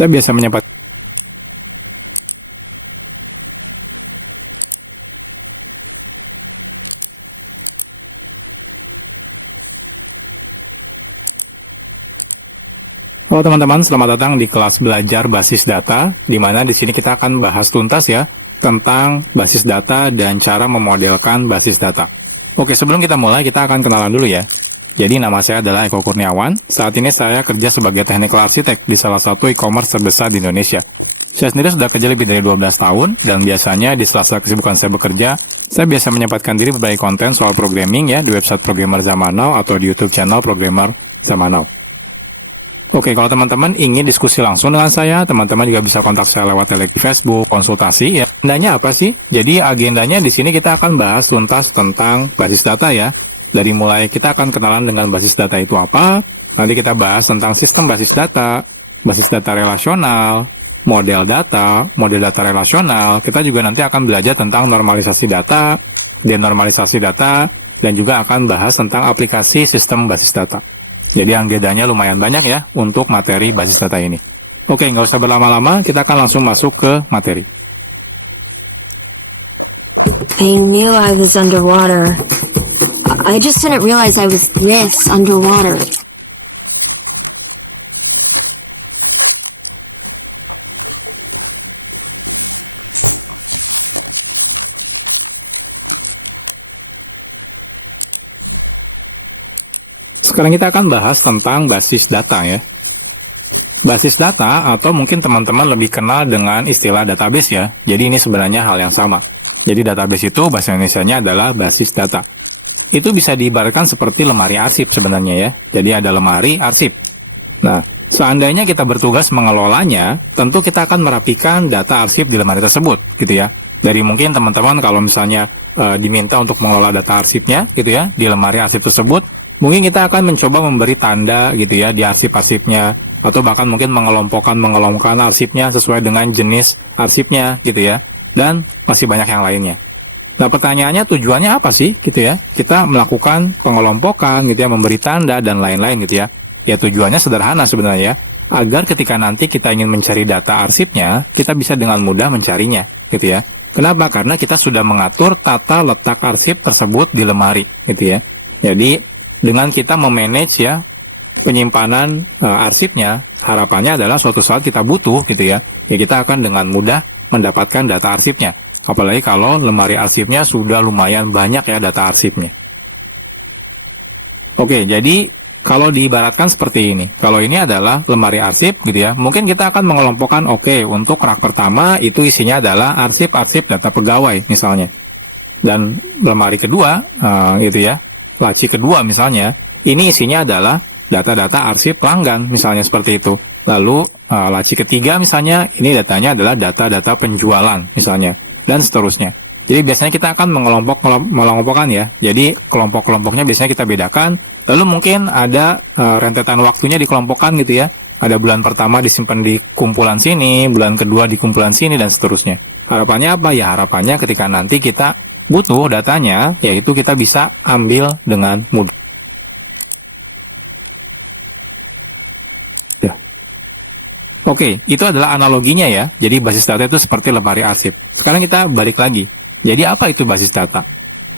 Saya biasa menyempatkan Halo teman-teman, selamat datang di kelas belajar basis data, di mana di sini kita akan bahas tuntas ya tentang basis data dan cara memodelkan basis data. Oke, sebelum kita mulai, kita akan kenalan dulu ya. Jadi nama saya adalah Eko Kurniawan. Saat ini saya kerja sebagai technical architect di salah satu e-commerce terbesar di Indonesia. Saya sendiri sudah kerja lebih dari 12 tahun, dan biasanya di sela-sela kesibukan saya bekerja, saya biasa menyempatkan diri berbagi konten soal programming ya di website Programmer Zaman Now atau di YouTube channel Programmer Zaman Now. Oke, kalau teman-teman ingin diskusi langsung dengan saya, teman-teman juga bisa kontak saya lewat Facebook, konsultasi ya. Agendanya apa sih? Jadi agendanya di sini kita akan bahas tuntas tentang basis data ya. Dari mulai kita akan kenalan dengan basis data itu apa, nanti kita bahas tentang sistem basis data relasional, model data relasional. Kita juga nanti akan belajar tentang normalisasi data, denormalisasi data, dan juga akan bahas tentang aplikasi sistem basis data. Jadi agendanya lumayan banyak ya untuk materi basis data ini. Oke, nggak usah berlama-lama, kita akan langsung masuk ke materi. I knew I was underwater. I just didn't realize I was this underwater. Sekarang kita akan bahas tentang basis data ya. Basis data atau mungkin teman-teman lebih kenal dengan istilah database ya. Jadi ini sebenarnya hal yang sama. Jadi database itu bahasa Indonesianya adalah basis data. Itu bisa diibaratkan seperti lemari arsip sebenarnya ya. Jadi ada lemari arsip. Nah, seandainya kita bertugas mengelolanya, tentu kita akan merapikan data arsip di lemari tersebut gitu ya. Dari mungkin teman-teman kalau misalnya diminta untuk mengelola data arsipnya gitu ya, di lemari arsip tersebut, mungkin kita akan mencoba memberi tanda gitu ya di arsip-arsipnya, atau bahkan mungkin mengelompokkan arsipnya sesuai dengan jenis arsipnya gitu ya, dan masih banyak yang lainnya. Nah pertanyaannya tujuannya apa sih gitu ya? Kita melakukan pengelompokan gitu ya, memberi tanda dan lain-lain gitu ya. Ya tujuannya sederhana sebenarnya ya, agar ketika nanti kita ingin mencari data arsipnya, kita bisa dengan mudah mencarinya gitu ya. Kenapa? Karena kita sudah mengatur tata letak arsip tersebut di lemari gitu ya. Jadi dengan kita memanage ya penyimpanan arsipnya, harapannya adalah suatu saat kita butuh gitu ya, kita akan dengan mudah mendapatkan data arsipnya. Apalagi kalau lemari arsipnya sudah lumayan banyak ya data arsipnya. Oke, jadi kalau diibaratkan seperti ini, kalau ini adalah lemari arsip gitu ya, mungkin kita akan mengelompokkan untuk rak pertama itu isinya adalah arsip-arsip data pegawai misalnya. Dan lemari kedua gitu ya, laci kedua misalnya, ini isinya adalah data-data arsip pelanggan, misalnya seperti itu. Lalu, laci ketiga misalnya, ini datanya adalah data-data penjualan, misalnya, dan seterusnya. Jadi biasanya kita akan mengelompokkan ya. Jadi kelompok-kelompoknya biasanya kita bedakan. Lalu mungkin ada rentetan waktunya dikelompokkan gitu ya. Ada bulan pertama disimpan di kumpulan sini, bulan kedua di kumpulan sini, dan seterusnya. Harapannya apa? Ya harapannya ketika nanti kita butuh datanya, yaitu kita bisa ambil dengan mudah. Ya. Oke, itu adalah analoginya ya. Jadi basis data itu seperti lemari arsip. Sekarang kita balik lagi. Jadi apa itu basis data?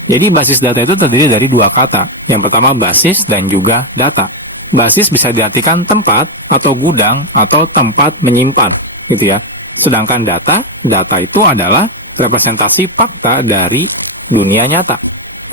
Jadi basis data itu terdiri dari dua kata. Yang pertama basis dan juga data. Basis bisa diartikan tempat atau gudang atau tempat menyimpan, gitu ya. Sedangkan data itu adalah representasi fakta dari dunia nyata,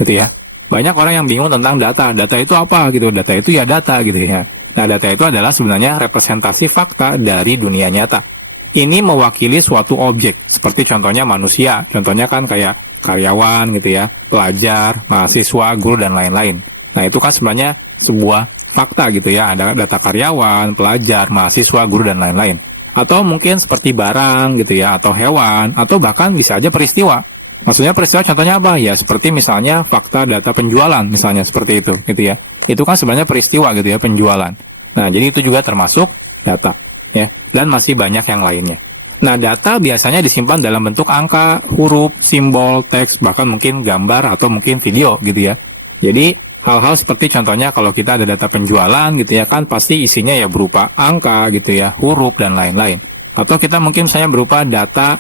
gitu ya. Banyak orang yang bingung tentang data. Data itu apa gitu? Data itu ya data gitu ya. Nah, data itu adalah sebenarnya representasi fakta dari dunia nyata. Ini mewakili suatu objek, seperti contohnya manusia. Contohnya kan kayak karyawan gitu ya, pelajar, mahasiswa, guru dan lain-lain. Nah, itu kan sebenarnya sebuah fakta gitu ya. Ada data karyawan, pelajar, mahasiswa, guru dan lain-lain. Atau mungkin seperti barang gitu ya, atau hewan, atau bahkan bisa aja peristiwa. Maksudnya peristiwa contohnya apa? Ya seperti misalnya fakta data penjualan misalnya seperti itu gitu ya. Itu kan sebenarnya peristiwa gitu ya, penjualan. Nah, jadi itu juga termasuk data ya, dan masih banyak yang lainnya. Nah, data biasanya disimpan dalam bentuk angka, huruf, simbol, teks, bahkan mungkin gambar atau mungkin video gitu ya. Jadi Hal-hal seperti contohnya kalau kita ada data penjualan gitu ya kan, pasti isinya ya berupa angka gitu ya, huruf dan lain-lain. Atau kita mungkin misalnya berupa data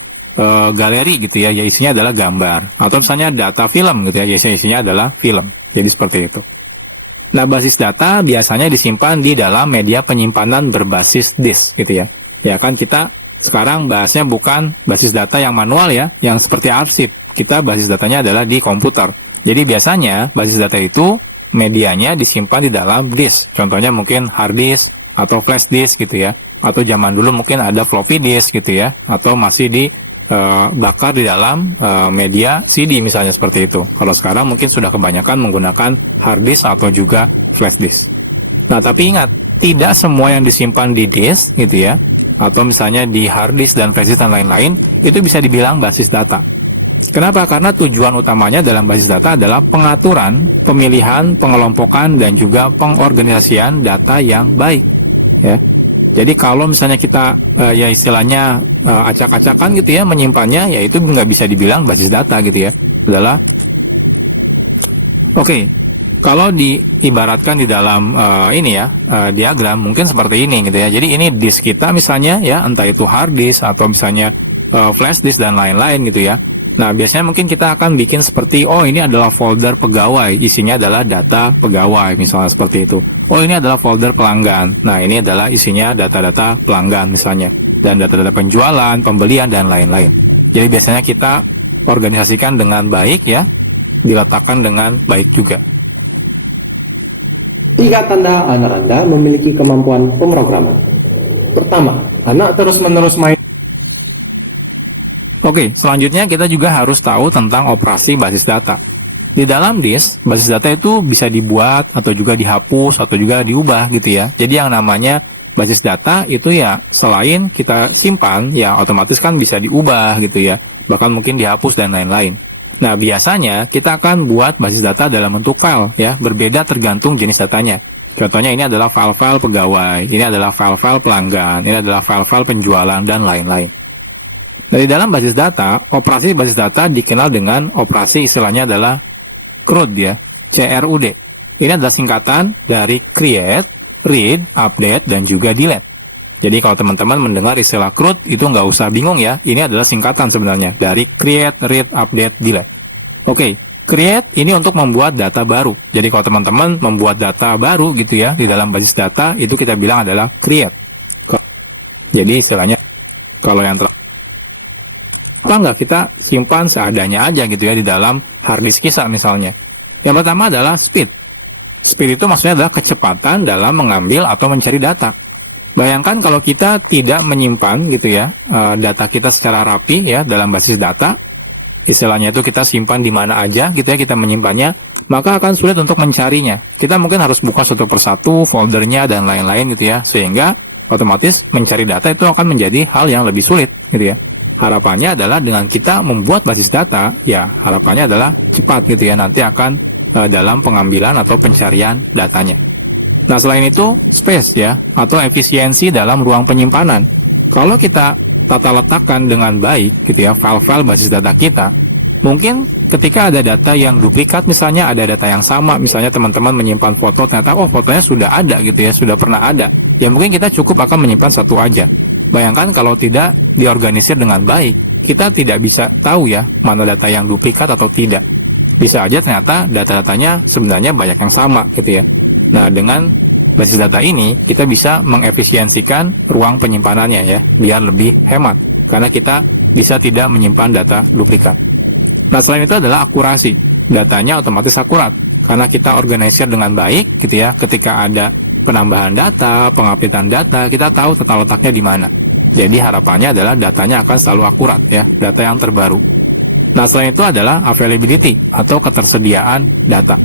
galeri gitu ya isinya adalah gambar. Atau misalnya data film gitu ya isinya adalah film. Jadi seperti itu. Nah, basis data biasanya disimpan di dalam media penyimpanan berbasis disk gitu ya. Ya kan kita sekarang bahasnya bukan basis data yang manual ya, yang seperti arsip. Kita basis datanya adalah di komputer. Jadi biasanya basis data itu medianya disimpan di dalam disk. Contohnya mungkin hard disk atau flash disk gitu ya. Atau zaman dulu mungkin ada floppy disk gitu ya. Atau masih bakar di dalam media CD misalnya seperti itu. Kalau sekarang mungkin sudah kebanyakan menggunakan hard disk atau juga flash disk. Nah, tapi ingat, tidak semua yang disimpan di disk gitu ya. Atau misalnya di hard disk dan flash disk dan lain-lain, itu bisa dibilang basis data. Kenapa? Karena tujuan utamanya dalam basis data adalah pengaturan, pemilihan, pengelompokan, dan juga pengorganisasian data yang baik. Ya. Jadi kalau misalnya kita ya istilahnya acak-acakan gitu ya menyimpannya, ya itu nggak bisa dibilang basis data gitu ya. Adalah oke. Kalau diibaratkan di dalam ini ya diagram mungkin seperti ini gitu ya. Jadi ini disk kita misalnya ya, entah itu hard disk atau misalnya flash disk dan lain-lain gitu ya. Nah, biasanya mungkin kita akan bikin seperti, oh ini adalah folder pegawai, isinya adalah data pegawai, misalnya seperti itu. Oh ini adalah folder pelanggan, nah ini adalah isinya data-data pelanggan misalnya. Dan data-data penjualan, pembelian, dan lain-lain. Jadi biasanya kita organisasikan dengan baik ya, diletakkan dengan baik juga. 3 tanda anak Anda memiliki kemampuan pemrograman. Pertama, anak terus-menerus main. Oke, selanjutnya kita juga harus tahu tentang operasi basis data. Di dalam disk, basis data itu bisa dibuat atau juga dihapus atau juga diubah gitu ya. Jadi yang namanya basis data itu ya selain kita simpan, ya otomatis kan bisa diubah gitu ya. Bahkan mungkin dihapus dan lain-lain. Nah, biasanya kita akan buat basis data dalam bentuk file ya, berbeda tergantung jenis datanya. Contohnya ini adalah file-file pegawai, ini adalah file-file pelanggan, ini adalah file-file penjualan dan lain-lain. Dari dalam basis data, operasi basis data dikenal dengan operasi istilahnya adalah CRUD ya, CRUD. Ini adalah singkatan dari create, read, update, dan juga delete. Jadi kalau teman-teman mendengar istilah CRUD itu nggak usah bingung ya, ini adalah singkatan sebenarnya dari create, read, update, delete. Oke, create ini untuk membuat data baru. Jadi kalau teman-teman membuat data baru gitu ya di dalam basis data, itu kita bilang adalah create. Jadi istilahnya kalau yang apa nggak kita simpan seadanya aja gitu ya di dalam hard disk kita misalnya. Yang pertama adalah speed. Speed itu maksudnya adalah kecepatan dalam mengambil atau mencari data. Bayangkan kalau kita tidak menyimpan gitu ya data kita secara rapi ya dalam basis data, istilahnya itu kita simpan di mana aja gitu ya kita menyimpannya, maka akan sulit untuk mencarinya. Kita mungkin harus buka satu persatu foldernya dan lain-lain gitu ya, sehingga otomatis mencari data itu akan menjadi hal yang lebih sulit gitu ya. Harapannya adalah dengan kita membuat basis data, ya harapannya adalah cepat gitu ya, nanti akan dalam pengambilan atau pencarian datanya. Nah, selain itu, space ya, atau efisiensi dalam ruang penyimpanan. Kalau kita tata letakkan dengan baik gitu ya, file-file basis data kita, mungkin ketika ada data yang duplikat, misalnya ada data yang sama, misalnya teman-teman menyimpan foto, ternyata oh fotonya sudah ada gitu ya, sudah pernah ada. Ya mungkin kita cukup akan menyimpan satu aja. Bayangkan kalau tidak diorganisir dengan baik, kita tidak bisa tahu ya mana data yang duplikat atau tidak. Bisa aja ternyata data-datanya sebenarnya banyak yang sama gitu ya. Nah, dengan basis data ini kita bisa mengefisiensikan ruang penyimpanannya ya, biar lebih hemat karena kita bisa tidak menyimpan data duplikat. Nah, selain itu adalah akurasi. Datanya otomatis akurat karena kita organisir dengan baik gitu ya. Ketika ada penambahan data, pengupdatean data, kita tahu tata letaknya di mana. Jadi harapannya adalah datanya akan selalu akurat ya, data yang terbaru. Nah, selain itu adalah availability atau ketersediaan data.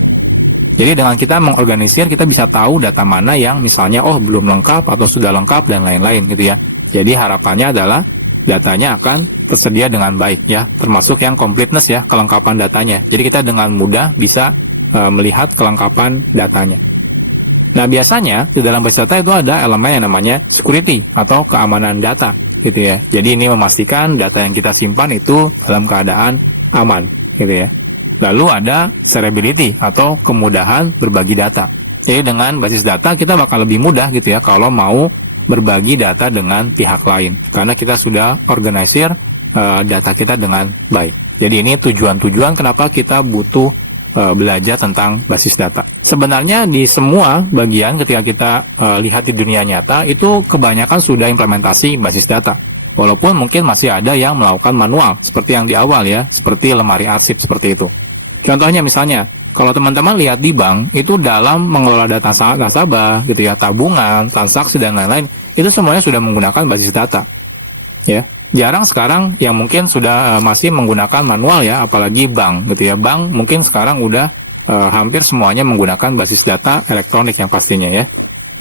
Jadi dengan kita mengorganisir, kita bisa tahu data mana yang misalnya oh belum lengkap atau sudah lengkap dan lain-lain gitu ya. Jadi harapannya adalah datanya akan tersedia dengan baik ya, termasuk yang completeness ya, kelengkapan datanya. Jadi kita dengan mudah bisa melihat kelengkapan datanya. Nah, biasanya di dalam basis data itu ada elemen yang namanya security atau keamanan data gitu ya. Jadi ini memastikan data yang kita simpan itu dalam keadaan aman gitu ya. Lalu ada shareability atau kemudahan berbagi data. Jadi dengan basis data kita bakal lebih mudah gitu ya kalau mau berbagi data dengan pihak lain. Karena kita sudah organisir data kita dengan baik. Jadi ini tujuan-tujuan kenapa kita butuh belajar tentang basis data. Sebenarnya di semua bagian ketika kita lihat di dunia nyata itu kebanyakan sudah implementasi basis data. Walaupun mungkin masih ada yang melakukan manual seperti yang di awal ya, seperti lemari arsip seperti itu. Contohnya misalnya, kalau teman-teman lihat di bank itu dalam mengelola data nasabah gitu ya, tabungan, transaksi dan lain-lain, itu semuanya sudah menggunakan basis data. Ya. Jarang sekarang yang mungkin sudah masih menggunakan manual ya, apalagi bank gitu ya. Bank mungkin sekarang udah hampir semuanya menggunakan basis data elektronik yang pastinya ya.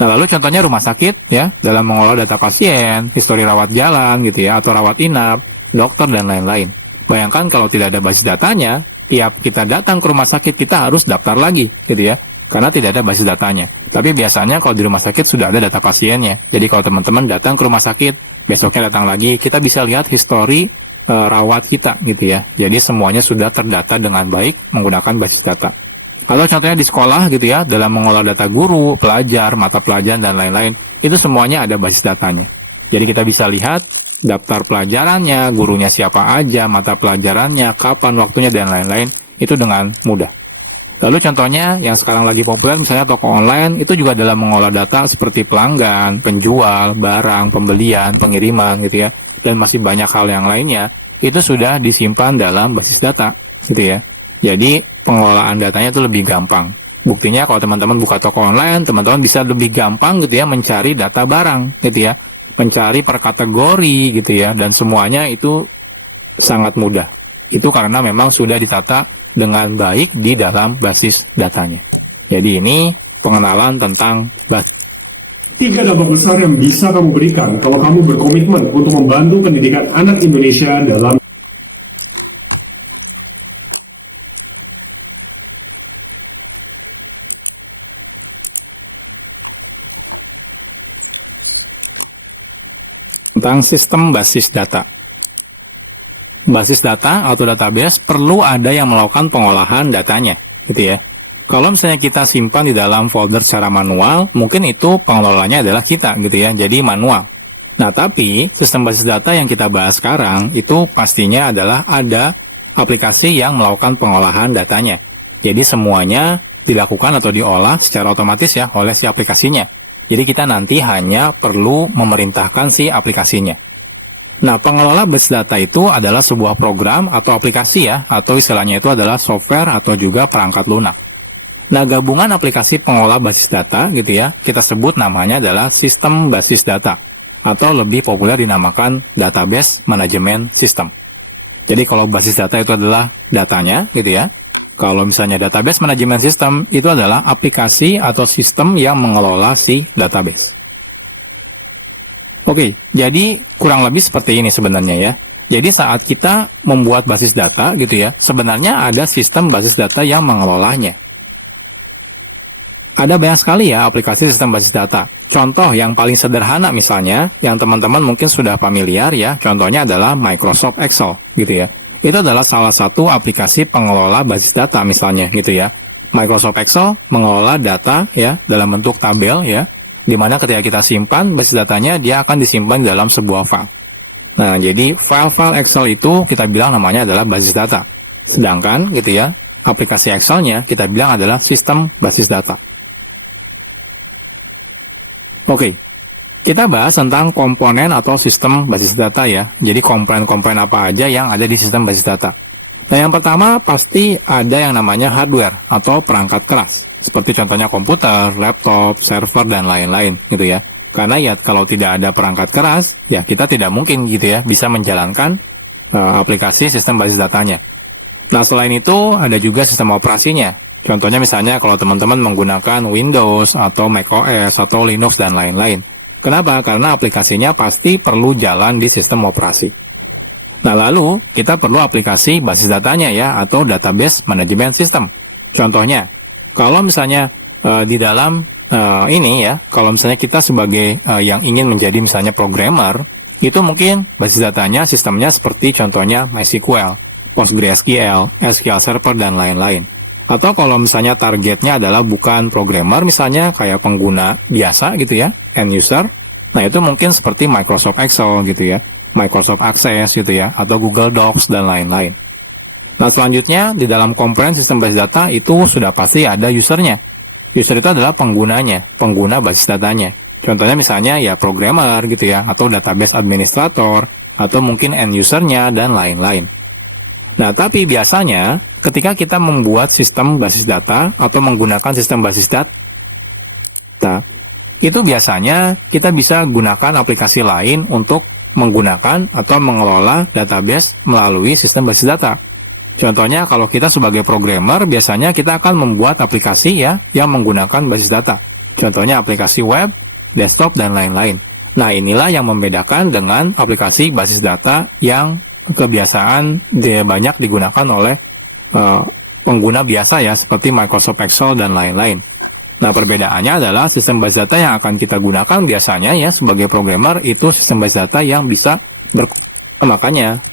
Nah, lalu contohnya rumah sakit ya, dalam mengolah data pasien, histori rawat jalan gitu ya, atau rawat inap, dokter dan lain-lain. Bayangkan kalau tidak ada basis datanya, tiap kita datang ke rumah sakit kita harus daftar lagi gitu ya. Karena tidak ada basis datanya. Tapi biasanya kalau di rumah sakit sudah ada data pasiennya. Jadi kalau teman-teman datang ke rumah sakit, besoknya datang lagi, kita bisa lihat histori rawat kita gitu ya. Jadi semuanya sudah terdata dengan baik menggunakan basis data. Atau contohnya di sekolah gitu ya, dalam mengolah data guru, pelajar, mata pelajaran dan lain-lain, itu semuanya ada basis datanya. Jadi kita bisa lihat daftar pelajarannya, gurunya siapa aja, mata pelajarannya, kapan waktunya dan lain-lain, itu dengan mudah. Lalu contohnya yang sekarang lagi populer misalnya toko online itu juga dalam mengolah data seperti pelanggan, penjual, barang, pembelian, pengiriman gitu ya. Dan masih banyak hal yang lainnya itu sudah disimpan dalam basis data gitu ya. Jadi pengelolaan datanya itu lebih gampang. Buktinya kalau teman-teman buka toko online, teman-teman bisa lebih gampang gitu ya mencari data barang gitu ya. Mencari per kategori gitu ya dan semuanya itu sangat mudah. Itu karena memang sudah ditata dengan baik di dalam basis datanya. Jadi ini pengenalan tentang basis. 3 dampak besar yang bisa kamu berikan kalau kamu berkomitmen untuk membantu pendidikan anak Indonesia dalam Tentang sistem basis data. Basis data atau database perlu ada yang melakukan pengolahan datanya, gitu ya. Kalau misalnya kita simpan di dalam folder secara manual, mungkin itu pengelolanya adalah kita, gitu ya, jadi manual. Nah, tapi sistem basis data yang kita bahas sekarang, itu pastinya adalah ada aplikasi yang melakukan pengolahan datanya. Jadi semuanya dilakukan atau diolah secara otomatis ya oleh si aplikasinya. Jadi kita nanti hanya perlu memerintahkan si aplikasinya. Nah, pengelola basis data itu adalah sebuah program atau aplikasi ya, atau istilahnya itu adalah software atau juga perangkat lunak. Nah, gabungan aplikasi pengelola basis data gitu ya, kita sebut namanya adalah sistem basis data, atau lebih populer dinamakan database management system. Jadi kalau basis data itu adalah datanya gitu ya, kalau misalnya database management system itu adalah aplikasi atau sistem yang mengelola si database. Oke, jadi kurang lebih seperti ini sebenarnya ya. Jadi saat kita membuat basis data gitu ya, sebenarnya ada sistem basis data yang mengelolanya. Ada banyak sekali ya aplikasi sistem basis data. Contoh yang paling sederhana misalnya, yang teman-teman mungkin sudah familiar ya, contohnya adalah Microsoft Excel gitu ya. Itu adalah salah satu aplikasi pengelola basis data misalnya gitu ya. Microsoft Excel mengelola data ya dalam bentuk tabel ya, di mana ketika kita simpan basis datanya, dia akan disimpan di dalam sebuah file. Nah, jadi file-file Excel itu kita bilang namanya adalah basis data. Sedangkan gitu ya, aplikasi Excel-nya kita bilang adalah sistem basis data. Oke, kita bahas tentang komponen atau sistem basis data ya. Jadi komponen-komponen apa aja yang ada di sistem basis data. Nah, yang pertama pasti ada yang namanya hardware atau perangkat keras. Seperti contohnya komputer, laptop, server, dan lain-lain gitu ya. Karena ya kalau tidak ada perangkat keras, ya kita tidak mungkin gitu ya bisa menjalankan aplikasi sistem basis datanya. Nah, selain itu ada juga sistem operasinya. Contohnya misalnya kalau teman-teman menggunakan Windows atau macOS atau Linux dan lain-lain. Kenapa? Karena aplikasinya pasti perlu jalan di sistem operasi. Nah, lalu kita perlu aplikasi basis datanya ya, atau database management system. Contohnya, kalau misalnya di dalam ini ya, kalau misalnya kita sebagai yang ingin menjadi misalnya programmer, itu mungkin basis datanya, sistemnya seperti contohnya MySQL. PostgreSQL, SQL Server, dan lain-lain. Atau kalau misalnya targetnya adalah bukan programmer, misalnya kayak pengguna biasa gitu ya, end user, nah itu mungkin seperti Microsoft Excel gitu ya, Microsoft Access gitu ya, atau Google Docs, dan lain-lain. Nah selanjutnya, di dalam komponen sistem basis data itu sudah pasti ada usernya. User itu adalah penggunanya, pengguna basis datanya. Contohnya misalnya ya programmer gitu ya, atau database administrator, atau mungkin end usernya, dan lain-lain. Nah, tapi biasanya ketika kita membuat sistem basis data atau menggunakan sistem basis data, itu biasanya kita bisa gunakan aplikasi lain untuk menggunakan atau mengelola database melalui sistem basis data. Contohnya kalau kita sebagai programmer, biasanya kita akan membuat aplikasi ya yang menggunakan basis data. Contohnya aplikasi web, desktop, dan lain-lain. Nah, inilah yang membedakan dengan aplikasi basis data yang kebiasaan banyak digunakan oleh pengguna biasa ya, seperti Microsoft Excel dan lain-lain. Nah, perbedaannya adalah sistem basis data yang akan kita gunakan biasanya ya sebagai programmer itu sistem basis data yang bisa makanya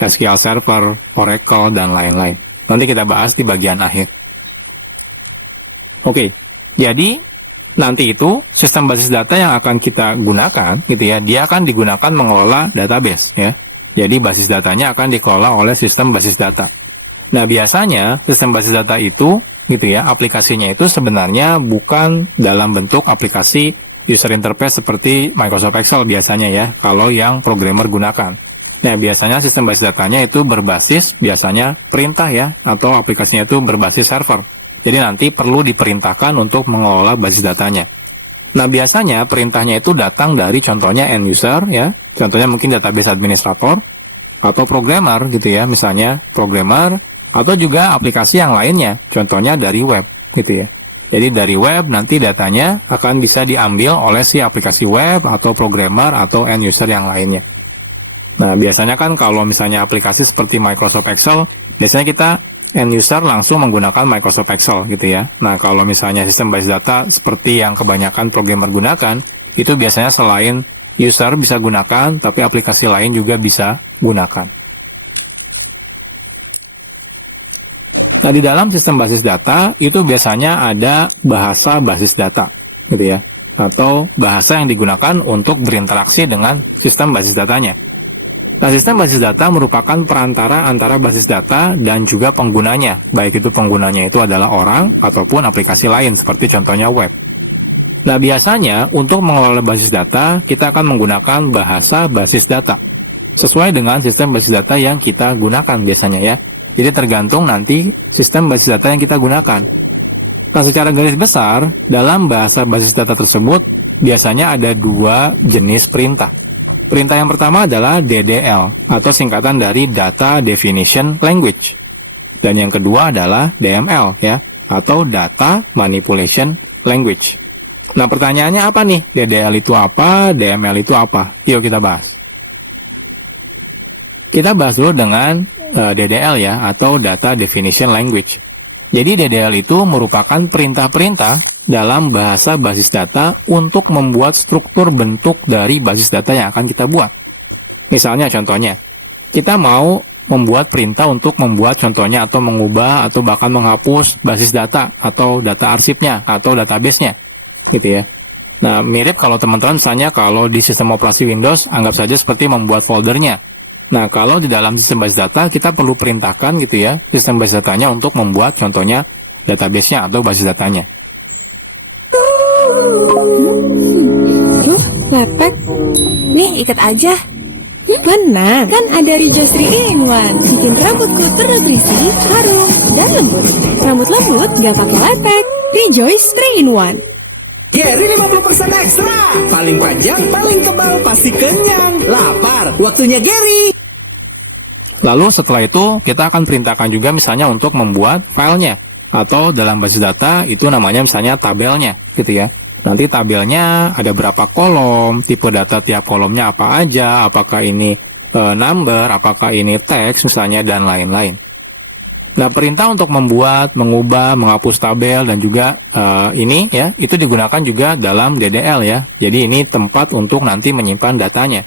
SQL Server, Oracle, dan lain-lain. Nanti kita bahas di bagian akhir. Oke, jadi nanti itu sistem basis data yang akan kita gunakan gitu ya, dia akan digunakan mengelola database ya. Jadi basis datanya akan dikelola oleh sistem basis data. Nah, biasanya sistem basis data itu gitu ya, aplikasinya itu sebenarnya bukan dalam bentuk aplikasi user interface seperti Microsoft Excel biasanya ya, kalau yang programmer gunakan. Nah, biasanya sistem basis datanya itu berbasis biasanya perintah ya, atau aplikasinya itu berbasis server. Jadi nanti perlu diperintahkan untuk mengelola basis datanya. Nah, biasanya perintahnya itu datang dari contohnya end user ya, contohnya mungkin database administrator, atau programmer gitu ya, misalnya programmer, atau juga aplikasi yang lainnya, contohnya dari web gitu ya. Jadi dari web nanti datanya akan bisa diambil oleh si aplikasi web, atau programmer, atau end user yang lainnya. Nah, biasanya kan kalau misalnya aplikasi seperti Microsoft Excel, biasanya kita end user langsung menggunakan Microsoft Excel gitu ya. Nah, kalau misalnya sistem basis data seperti yang kebanyakan programmer gunakan, itu biasanya selain user bisa gunakan, tapi aplikasi lain juga bisa gunakan. Nah, di dalam sistem basis data, itu biasanya ada bahasa basis data gitu ya, atau bahasa yang digunakan untuk berinteraksi dengan sistem basis datanya. Nah, sistem basis data merupakan perantara antara basis data dan juga penggunanya, baik itu penggunanya itu adalah orang ataupun aplikasi lain, seperti contohnya web. Nah, biasanya untuk mengelola basis data, kita akan menggunakan bahasa basis data, sesuai dengan sistem basis data yang kita gunakan biasanya ya. Jadi tergantung nanti sistem basis data yang kita gunakan. Nah, secara garis besar, dalam bahasa basis data tersebut, biasanya ada dua jenis perintah. Perintah yang pertama adalah DDL, atau singkatan dari Data Definition Language. Dan yang kedua adalah DML, ya, atau Data Manipulation Language. Nah, pertanyaannya apa nih? DDL itu apa? DML itu apa? Yuk kita bahas. Kita bahas dulu dengan DDL ya, atau Data Definition Language. Jadi DDL itu merupakan perintah-perintah dalam bahasa basis data untuk membuat struktur bentuk dari basis data yang akan kita buat. Misalnya contohnya, kita mau membuat perintah untuk membuat contohnya atau mengubah atau bahkan menghapus basis data atau data arsipnya atau database-nya. Gitu ya. Nah, mirip kalau teman-teman misalnya kalau di sistem operasi Windows, anggap saja seperti membuat foldernya. Nah, kalau di dalam sistem basis data, kita perlu perintahkan gitu ya, sistem basis datanya untuk membuat contohnya database-nya atau basis datanya. Duh, lepek. Nih, ikat aja. Benar, kan ada Rejoice 3-in-1. Bikin rambutku ternutrisi, harum, dan lembut. Rambut lembut gak pakai lepek. Rejoice 3-in-1. Gary 50% ekstra. Paling panjang, paling tebal, pasti kenyang. Lapar, waktunya Gary. Lalu setelah itu, kita akan perintahkan juga misalnya untuk membuat filenya. Atau dalam basis data, itu namanya misalnya tabelnya, gitu ya. Nanti tabelnya ada berapa kolom, tipe data tiap kolomnya apa aja, apakah ini number, apakah ini teks misalnya, dan lain-lain. Nah, perintah untuk membuat, mengubah, menghapus tabel, dan juga ini ya, itu digunakan juga dalam DDL ya. Jadi ini tempat untuk nanti menyimpan datanya.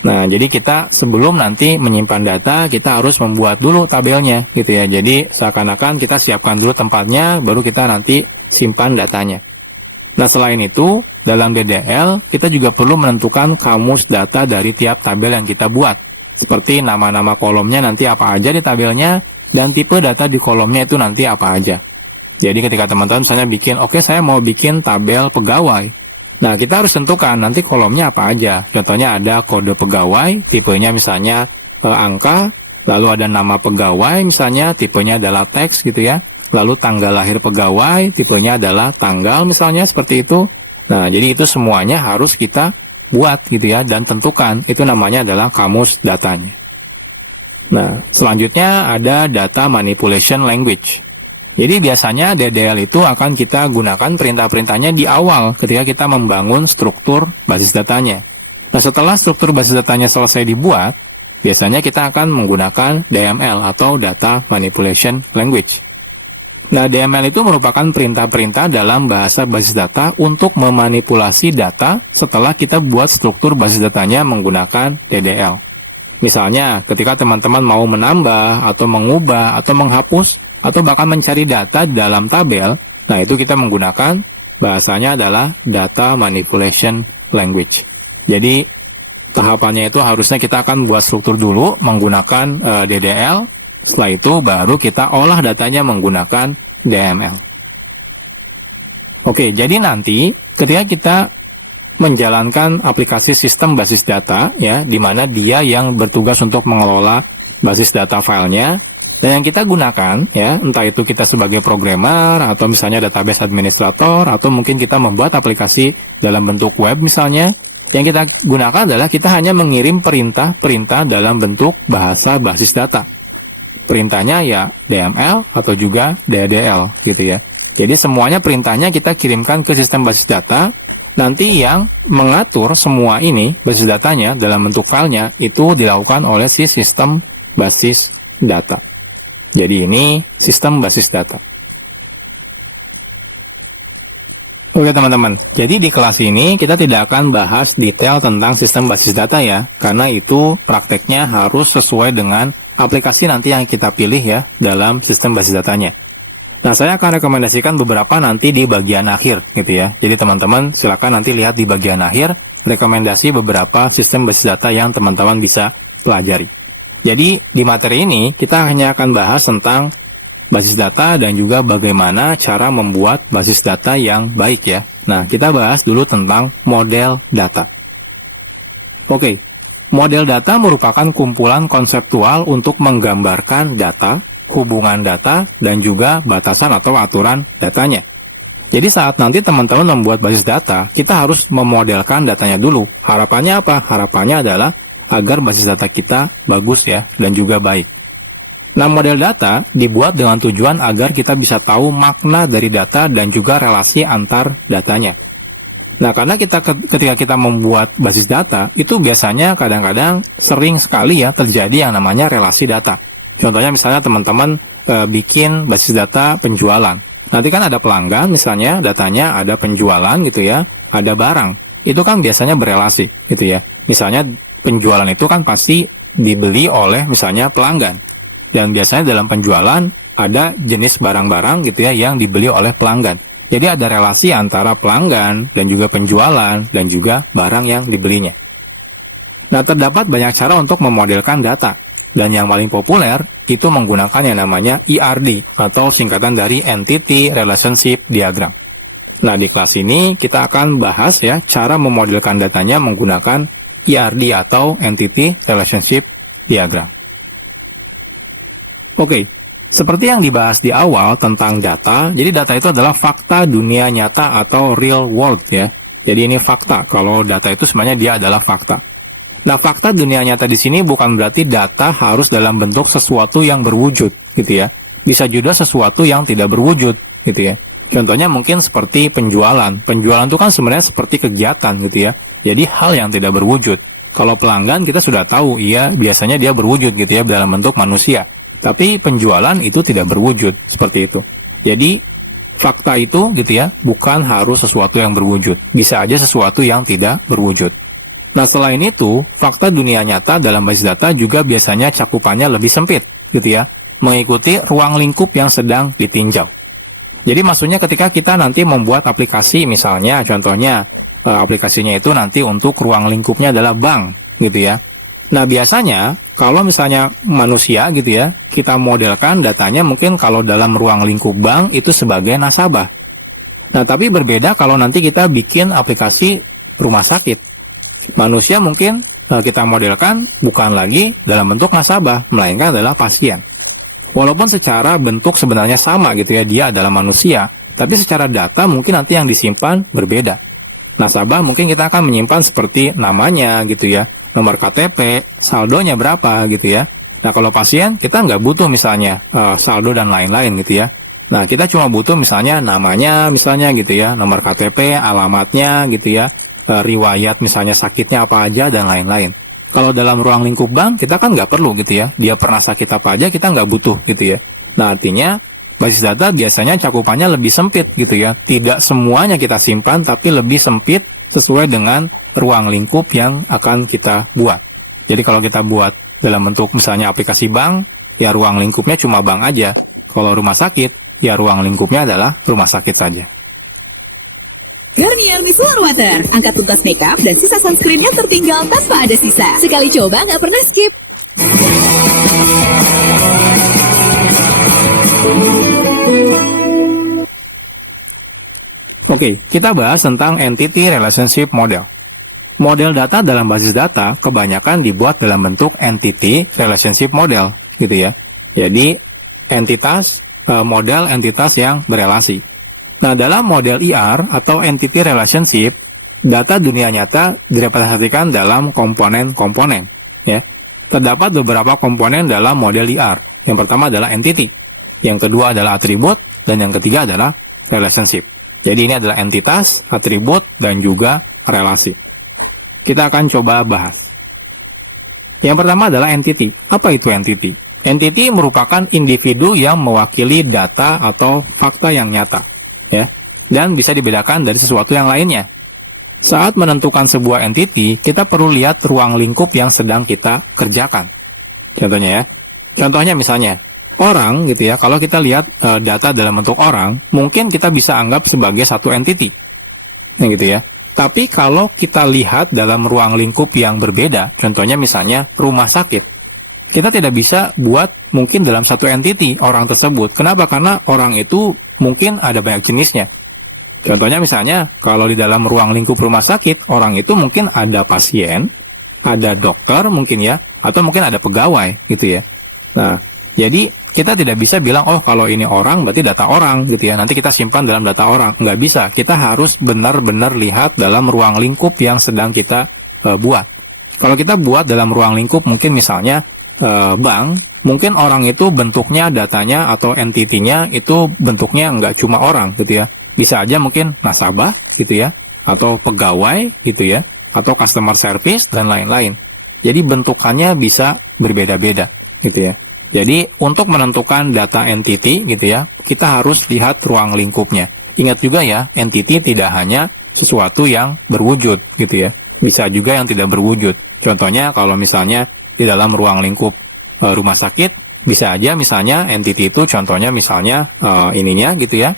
Nah, jadi kita sebelum nanti menyimpan data, kita harus membuat dulu tabelnya gitu ya. Jadi seakan-akan kita siapkan dulu tempatnya, baru kita nanti simpan datanya. Nah, selain itu, dalam DDL, kita juga perlu menentukan kamus data dari tiap tabel yang kita buat. Seperti nama-nama kolomnya nanti apa aja di tabelnya, dan tipe data di kolomnya itu nanti apa aja. Jadi ketika teman-teman misalnya bikin, oke saya mau bikin tabel pegawai. Nah, kita harus tentukan nanti kolomnya apa aja. Contohnya ada kode pegawai, tipenya misalnya angka, lalu ada nama pegawai, misalnya tipenya adalah teks gitu ya. Lalu tanggal lahir pegawai, tipenya adalah tanggal misalnya seperti itu. Nah, jadi itu semuanya harus kita buat gitu ya, dan tentukan. Itu namanya adalah kamus datanya. Nah, selanjutnya ada data manipulation language. Jadi biasanya DDL itu akan kita gunakan perintah-perintahnya di awal ketika kita membangun struktur basis datanya. Nah, setelah struktur basis datanya selesai dibuat, biasanya kita akan menggunakan DML atau Data Manipulation Language. Nah, DML itu merupakan perintah-perintah dalam bahasa basis data untuk memanipulasi data setelah kita buat struktur basis datanya menggunakan DDL. Misalnya, ketika teman-teman mau menambah, atau mengubah, atau menghapus, atau bahkan mencari data di dalam tabel, nah itu kita menggunakan bahasanya adalah Data Manipulation Language. Jadi, tahapannya itu harusnya kita akan buat struktur dulu menggunakan DDL, setelah itu baru kita olah datanya menggunakan DML. Oke, jadi nanti ketika kita menjalankan aplikasi sistem basis data, ya, di mana dia yang bertugas untuk mengelola basis data filenya, dan yang kita gunakan, ya, entah itu kita sebagai programmer, atau misalnya database administrator, atau mungkin kita membuat aplikasi dalam bentuk web misalnya, yang kita gunakan adalah kita hanya mengirim perintah-perintah dalam bentuk bahasa basis data. Perintahnya ya DML atau juga DDL gitu ya. Jadi semuanya perintahnya kita kirimkan ke sistem basis data. Nanti yang mengatur semua ini basis datanya dalam bentuk filenya itu dilakukan oleh si sistem basis data. Jadi ini sistem basis data. Oke teman-teman, jadi di kelas ini kita tidak akan bahas detail tentang sistem basis data ya, karena itu prakteknya harus sesuai dengan aplikasi nanti yang kita pilih ya dalam sistem basis datanya. Nah, saya akan rekomendasikan beberapa nanti di bagian akhir gitu ya. Jadi teman-teman silakan nanti lihat di bagian akhir rekomendasi beberapa sistem basis data yang teman-teman bisa pelajari. Jadi di materi ini kita hanya akan bahas tentang basis data dan juga bagaimana cara membuat basis data yang baik ya. Nah, kita bahas dulu tentang model data. Oke, model data merupakan kumpulan konseptual untuk menggambarkan data, hubungan data, dan juga batasan atau aturan datanya. Jadi saat nanti teman-teman membuat basis data, kita harus memodelkan datanya dulu. Harapannya apa? Harapannya adalah agar basis data kita bagus ya, dan juga baik. Nah, model data dibuat dengan tujuan agar kita bisa tahu makna dari data dan juga relasi antar datanya. Nah, karena ketika kita membuat basis data, itu biasanya kadang-kadang sering sekali ya terjadi yang namanya relasi data. Contohnya misalnya teman-teman bikin basis data penjualan. Nanti kan ada pelanggan, misalnya datanya ada penjualan gitu ya, ada barang. Itu kan biasanya berelasi gitu ya. Misalnya penjualan itu kan pasti dibeli oleh misalnya pelanggan. Dan biasanya dalam penjualan ada jenis barang-barang gitu ya yang dibeli oleh pelanggan. Jadi ada relasi antara pelanggan dan juga penjualan dan juga barang yang dibelinya. Nah, terdapat banyak cara untuk memodelkan data. Dan yang paling populer itu menggunakan yang namanya ERD atau singkatan dari Entity Relationship Diagram. Nah, di kelas ini kita akan bahas ya cara memodelkan datanya menggunakan ERD atau Entity Relationship Diagram. Oke, seperti yang dibahas di awal tentang data, jadi data itu adalah fakta dunia nyata atau real world ya. Jadi ini fakta, kalau data itu sebenarnya dia adalah fakta. Nah, fakta dunia nyata di sini bukan berarti data harus dalam bentuk sesuatu yang berwujud gitu ya. Bisa juga sesuatu yang tidak berwujud gitu ya. Contohnya mungkin seperti penjualan. Penjualan itu kan sebenarnya seperti kegiatan gitu ya. Jadi hal yang tidak berwujud. Kalau pelanggan kita sudah tahu, iya biasanya dia berwujud gitu ya dalam bentuk manusia. Tapi penjualan itu tidak berwujud, seperti itu. Jadi, fakta itu gitu ya, bukan harus sesuatu yang berwujud. Bisa aja sesuatu yang tidak berwujud. Nah, selain itu, fakta dunia nyata dalam basis data juga biasanya cakupannya lebih sempit, gitu ya, mengikuti ruang lingkup yang sedang ditinjau. Jadi maksudnya ketika kita nanti membuat aplikasi, misalnya, contohnya, aplikasinya itu nanti untuk ruang lingkupnya adalah bank, gitu ya. Nah, biasanya, kalau misalnya manusia, gitu ya, kita modelkan datanya mungkin kalau dalam ruang lingkup bank itu sebagai nasabah. Nah, tapi berbeda kalau nanti kita bikin aplikasi rumah sakit. Manusia mungkin kita modelkan bukan lagi dalam bentuk nasabah, melainkan adalah pasien. Walaupun secara bentuk sebenarnya sama gitu ya, dia adalah manusia, tapi secara data mungkin nanti yang disimpan berbeda. Nasabah mungkin kita akan menyimpan seperti namanya gitu ya, nomor KTP, saldonya berapa gitu ya. Nah, kalau pasien kita nggak butuh misalnya saldo dan lain-lain gitu ya. Nah, kita cuma butuh misalnya namanya misalnya gitu ya, nomor KTP, alamatnya gitu ya, riwayat misalnya sakitnya apa aja dan lain-lain. Kalau dalam ruang lingkup bank kita kan nggak perlu gitu ya, dia pernah sakit apa aja kita nggak butuh gitu ya. Nah, artinya basis data biasanya cakupannya lebih sempit gitu ya, tidak semuanya kita simpan tapi lebih sempit sesuai dengan ruang lingkup yang akan kita buat. Jadi kalau kita buat dalam bentuk misalnya aplikasi bank, ya ruang lingkupnya cuma bank aja. Kalau rumah sakit, ya ruang lingkupnya adalah rumah sakit saja. Garnier Micellar Water, angkat tuntas makeup dan sisa sunscreen yang tertinggal tanpa ada sisa. Sekali coba nggak pernah skip. Oke, kita bahas tentang Entity Relationship Model. Model data dalam basis data kebanyakan dibuat dalam bentuk Entity Relationship Model, gitu ya. Jadi, model entitas yang berelasi. Nah, dalam model ER atau Entity Relationship, data dunia nyata direpresentasikan dalam komponen-komponen. Ya. Terdapat beberapa komponen dalam model ER. Yang pertama adalah entity, yang kedua adalah atribut, dan yang ketiga adalah relationship. Jadi ini adalah entitas, atribut, dan juga relasi. Kita akan coba bahas. Yang pertama adalah entity. Apa itu entity? Entity merupakan individu yang mewakili data atau fakta yang nyata. Ya, dan bisa dibedakan dari sesuatu yang lainnya. Saat menentukan sebuah entity, kita perlu lihat ruang lingkup yang sedang kita kerjakan. Contohnya ya, contohnya misalnya, orang gitu ya, kalau kita lihat data dalam bentuk orang, mungkin kita bisa anggap sebagai satu entity. Gitu ya. Tapi kalau kita lihat dalam ruang lingkup yang berbeda, contohnya misalnya rumah sakit, kita tidak bisa buat mungkin dalam satu entity orang tersebut. Kenapa? Karena orang itu mungkin ada banyak jenisnya. Contohnya misalnya, kalau di dalam ruang lingkup rumah sakit, orang itu mungkin ada pasien, ada dokter mungkin ya, atau mungkin ada pegawai gitu ya. Nah, jadi kita tidak bisa bilang, oh kalau ini orang berarti data orang gitu ya, nanti kita simpan dalam data orang. Nggak bisa, kita harus benar-benar lihat dalam ruang lingkup yang sedang kita buat. Kalau kita buat dalam ruang lingkup mungkin misalnya bank, mungkin orang itu bentuknya, datanya atau entity-nya itu bentuknya nggak cuma orang gitu ya. Bisa aja mungkin nasabah gitu ya, atau pegawai gitu ya, atau customer service dan lain-lain. Jadi bentukannya bisa berbeda-beda gitu ya. Jadi untuk menentukan data entity gitu ya, kita harus lihat ruang lingkupnya. Ingat juga ya, entity tidak hanya sesuatu yang berwujud gitu ya. Bisa juga yang tidak berwujud. Contohnya kalau misalnya di dalam ruang lingkup rumah sakit, bisa aja misalnya entity itu contohnya misalnya ininya gitu ya,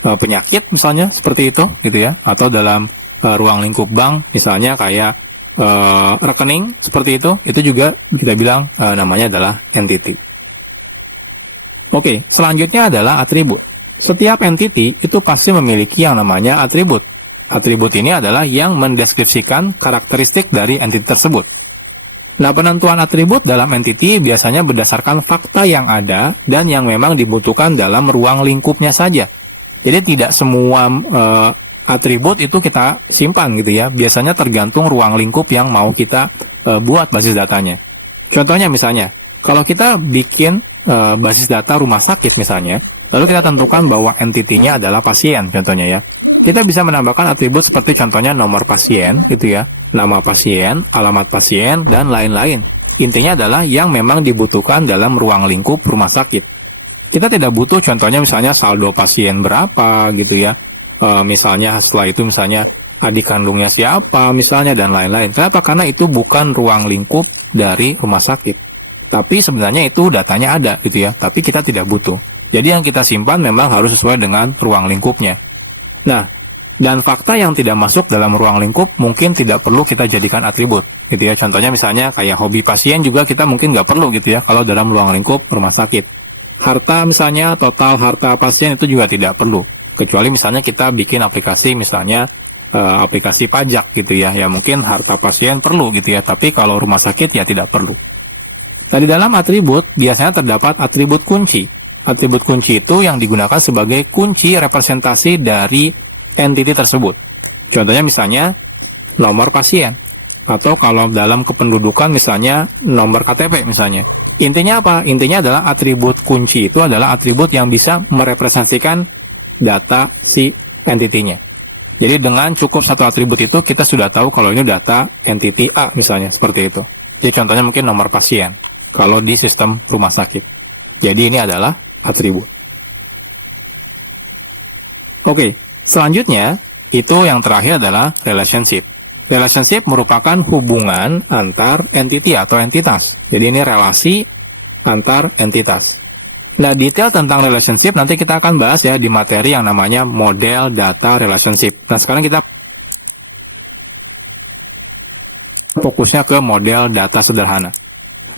penyakit misalnya seperti itu gitu ya, atau dalam ruang lingkup bank misalnya kayak rekening seperti itu juga kita bilang namanya adalah entity. Oke, selanjutnya adalah atribut. Setiap entity itu pasti memiliki yang namanya atribut. Atribut ini adalah yang mendeskripsikan karakteristik dari entity tersebut. Nah, penentuan atribut dalam entity biasanya berdasarkan fakta yang ada dan yang memang dibutuhkan dalam ruang lingkupnya saja. Jadi tidak semua atribut itu kita simpan gitu ya. Biasanya tergantung ruang lingkup yang mau kita buat basis datanya. Contohnya misalnya, kalau kita bikin basis data rumah sakit misalnya, lalu kita tentukan bahwa entity-nya adalah pasien contohnya ya. Kita bisa menambahkan atribut seperti contohnya nomor pasien gitu ya, nama pasien, alamat pasien, dan lain-lain. Intinya adalah yang memang dibutuhkan dalam ruang lingkup rumah sakit. Kita tidak butuh contohnya misalnya saldo pasien berapa gitu ya. Misalnya setelah itu misalnya adik kandungnya siapa misalnya, dan lain-lain. Kenapa? Karena itu bukan ruang lingkup dari rumah sakit. Tapi sebenarnya itu datanya ada gitu ya, tapi kita tidak butuh. Jadi yang kita simpan memang harus sesuai dengan ruang lingkupnya. Nah, dan fakta yang tidak masuk dalam ruang lingkup mungkin tidak perlu kita jadikan atribut gitu ya. Contohnya misalnya kayak hobi pasien juga kita mungkin nggak perlu gitu ya kalau dalam ruang lingkup rumah sakit. Harta misalnya, total harta pasien itu juga tidak perlu. Kecuali misalnya kita bikin aplikasi misalnya aplikasi pajak gitu ya. Ya mungkin harta pasien perlu gitu ya, tapi kalau rumah sakit ya tidak perlu. Nah, di dalam atribut biasanya terdapat atribut kunci. Atribut kunci itu yang digunakan sebagai kunci representasi dari entiti tersebut. Contohnya misalnya nomor pasien, atau kalau dalam kependudukan misalnya nomor KTP misalnya. Intinya apa? Intinya adalah atribut kunci itu adalah atribut yang bisa merepresentasikan data si entitinya. Jadi dengan cukup satu atribut itu kita sudah tahu kalau ini data entiti A misalnya, seperti itu. Jadi contohnya mungkin nomor pasien kalau di sistem rumah sakit. Jadi ini adalah atribut. Oke. Selanjutnya, itu yang terakhir adalah relationship. Relationship merupakan hubungan antar entiti atau entitas. Jadi ini relasi antar entitas. Nah, detail tentang relationship nanti kita akan bahas ya di materi yang namanya model data relationship. Nah, sekarang kita fokusnya ke model data sederhana.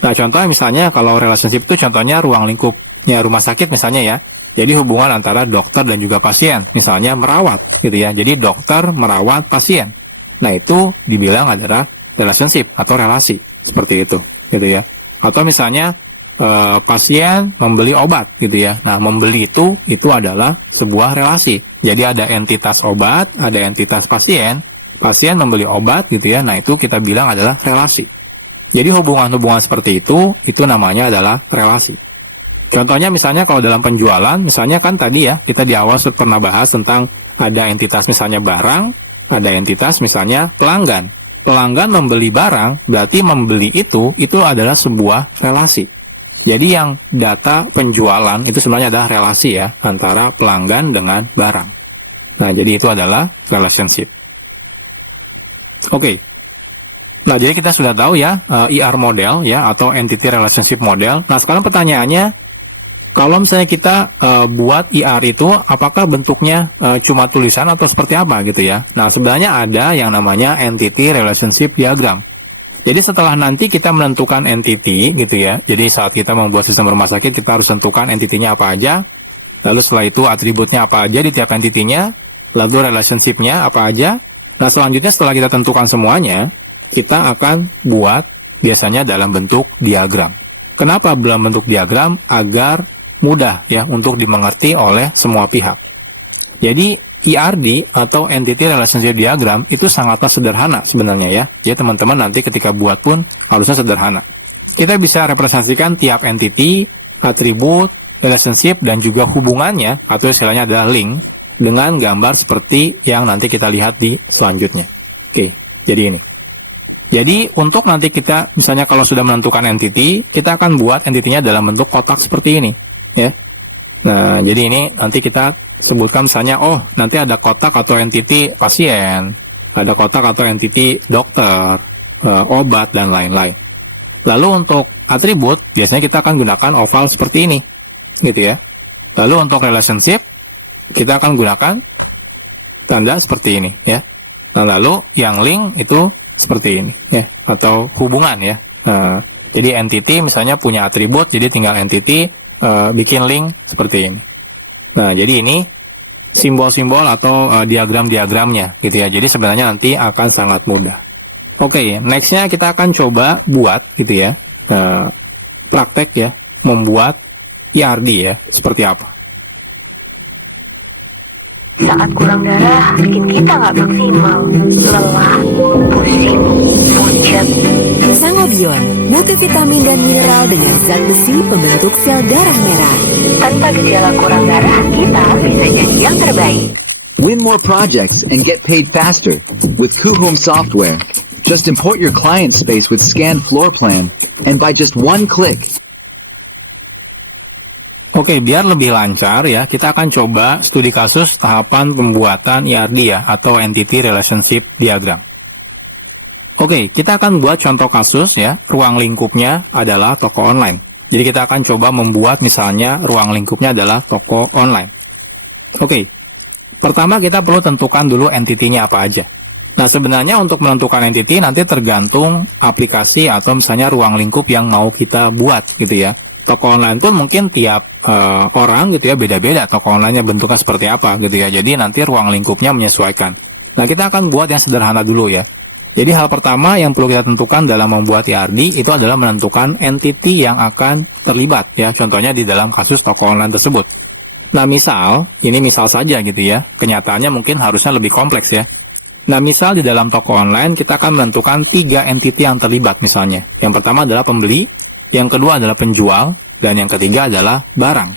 Nah, contohnya misalnya kalau relationship itu contohnya ruang lingkupnya rumah sakit misalnya ya. Jadi hubungan antara dokter dan juga pasien, misalnya merawat, gitu ya. Jadi dokter merawat pasien. Nah, itu dibilang adalah relationship atau relasi, seperti itu, gitu ya. Atau misalnya pasien membeli obat, gitu ya. Nah, membeli itu adalah sebuah relasi. Jadi ada entitas obat, ada entitas pasien membeli obat, gitu ya. Nah, itu kita bilang adalah relasi. Jadi hubungan-hubungan seperti itu namanya adalah relasi. Contohnya misalnya kalau dalam penjualan, misalnya kan tadi ya, kita di awal pernah bahas tentang ada entitas misalnya barang, ada entitas misalnya pelanggan. Pelanggan membeli barang, berarti membeli itu adalah sebuah relasi. Jadi yang data penjualan itu sebenarnya adalah relasi ya, antara pelanggan dengan barang. Nah, jadi itu adalah relationship. Oke. Nah, jadi kita sudah tahu ya, ER model ya, atau entity relationship model. Nah, sekarang pertanyaannya, kalau misalnya kita buat ER itu, apakah bentuknya cuma tulisan atau seperti apa gitu ya? Nah, sebenarnya ada yang namanya entity relationship diagram. Jadi setelah nanti kita menentukan entity gitu ya, jadi saat kita membuat sistem rumah sakit, kita harus tentukan entitinya apa aja, lalu setelah itu atributnya apa aja di tiap entitinya, lalu relationship-nya apa aja. Nah, selanjutnya setelah kita tentukan semuanya, kita akan buat biasanya dalam bentuk diagram. Kenapa dalam bentuk diagram? Agar mudah ya untuk dimengerti oleh semua pihak. Jadi ERD atau Entity Relationship Diagram itu sangatlah sederhana sebenarnya ya. Jadi teman-teman nanti ketika buat pun harusnya sederhana. Kita bisa representasikan tiap entity, atribut, relationship, dan juga hubungannya atau istilahnya adalah link dengan gambar seperti yang nanti kita lihat di selanjutnya. Oke, jadi ini. Jadi untuk nanti kita misalnya kalau sudah menentukan entity, kita akan buat entitinya dalam bentuk kotak seperti ini. Ya, nah jadi ini nanti kita sebutkan misalnya, oh nanti ada kotak atau entiti pasien, ada kotak atau entiti dokter, obat dan lain-lain. Lalu untuk atribut biasanya kita akan gunakan oval seperti ini, gitu ya. Lalu untuk relationship kita akan gunakan tanda seperti ini, ya. Nah lalu yang link itu seperti ini, ya, atau hubungan ya. Jadi entity misalnya punya atribut, jadi tinggal entity bikin link seperti ini. Nah, jadi ini simbol-simbol atau diagram-diagramnya gitu ya. Jadi sebenarnya nanti akan sangat mudah. Oke, next-nya kita akan coba buat gitu ya. Praktek ya, membuat ERD ya, seperti apa. Saat kurang darah, bikin kita nggak maksimal. Lelah, pusing, pucat. Sangobion, multivitamin dan mineral dengan zat besi pembentuk sel darah merah. Tanpa gejala kurang darah, kita bisa jadi yang terbaik. Win more projects and get paid faster with KuHome software. Just import your client space with scanned floor plan, and by just one click. Oke, biar lebih lancar ya, kita akan coba studi kasus tahapan pembuatan ERD ya, atau Entity Relationship Diagram. Oke, kita akan buat contoh kasus ya, ruang lingkupnya adalah toko online. Jadi kita akan coba membuat misalnya ruang lingkupnya adalah toko online. Oke, pertama kita perlu tentukan dulu entity-nya apa aja. Nah, sebenarnya untuk menentukan entity nanti tergantung aplikasi atau misalnya ruang lingkup yang mau kita buat gitu ya. Toko online pun mungkin tiap orang gitu ya beda-beda toko online-nya bentuknya seperti apa gitu ya. Jadi nanti ruang lingkupnya menyesuaikan. Nah, kita akan buat yang sederhana dulu ya. Jadi hal pertama yang perlu kita tentukan dalam membuat ERD itu adalah menentukan entity yang akan terlibat ya. Contohnya di dalam kasus toko online tersebut. Nah, ini misal saja gitu ya. Kenyataannya mungkin harusnya lebih kompleks ya. Nah, misal di dalam toko online kita akan menentukan 3 entity yang terlibat misalnya. Yang pertama adalah pembeli, yang kedua adalah penjual, dan yang ketiga adalah barang.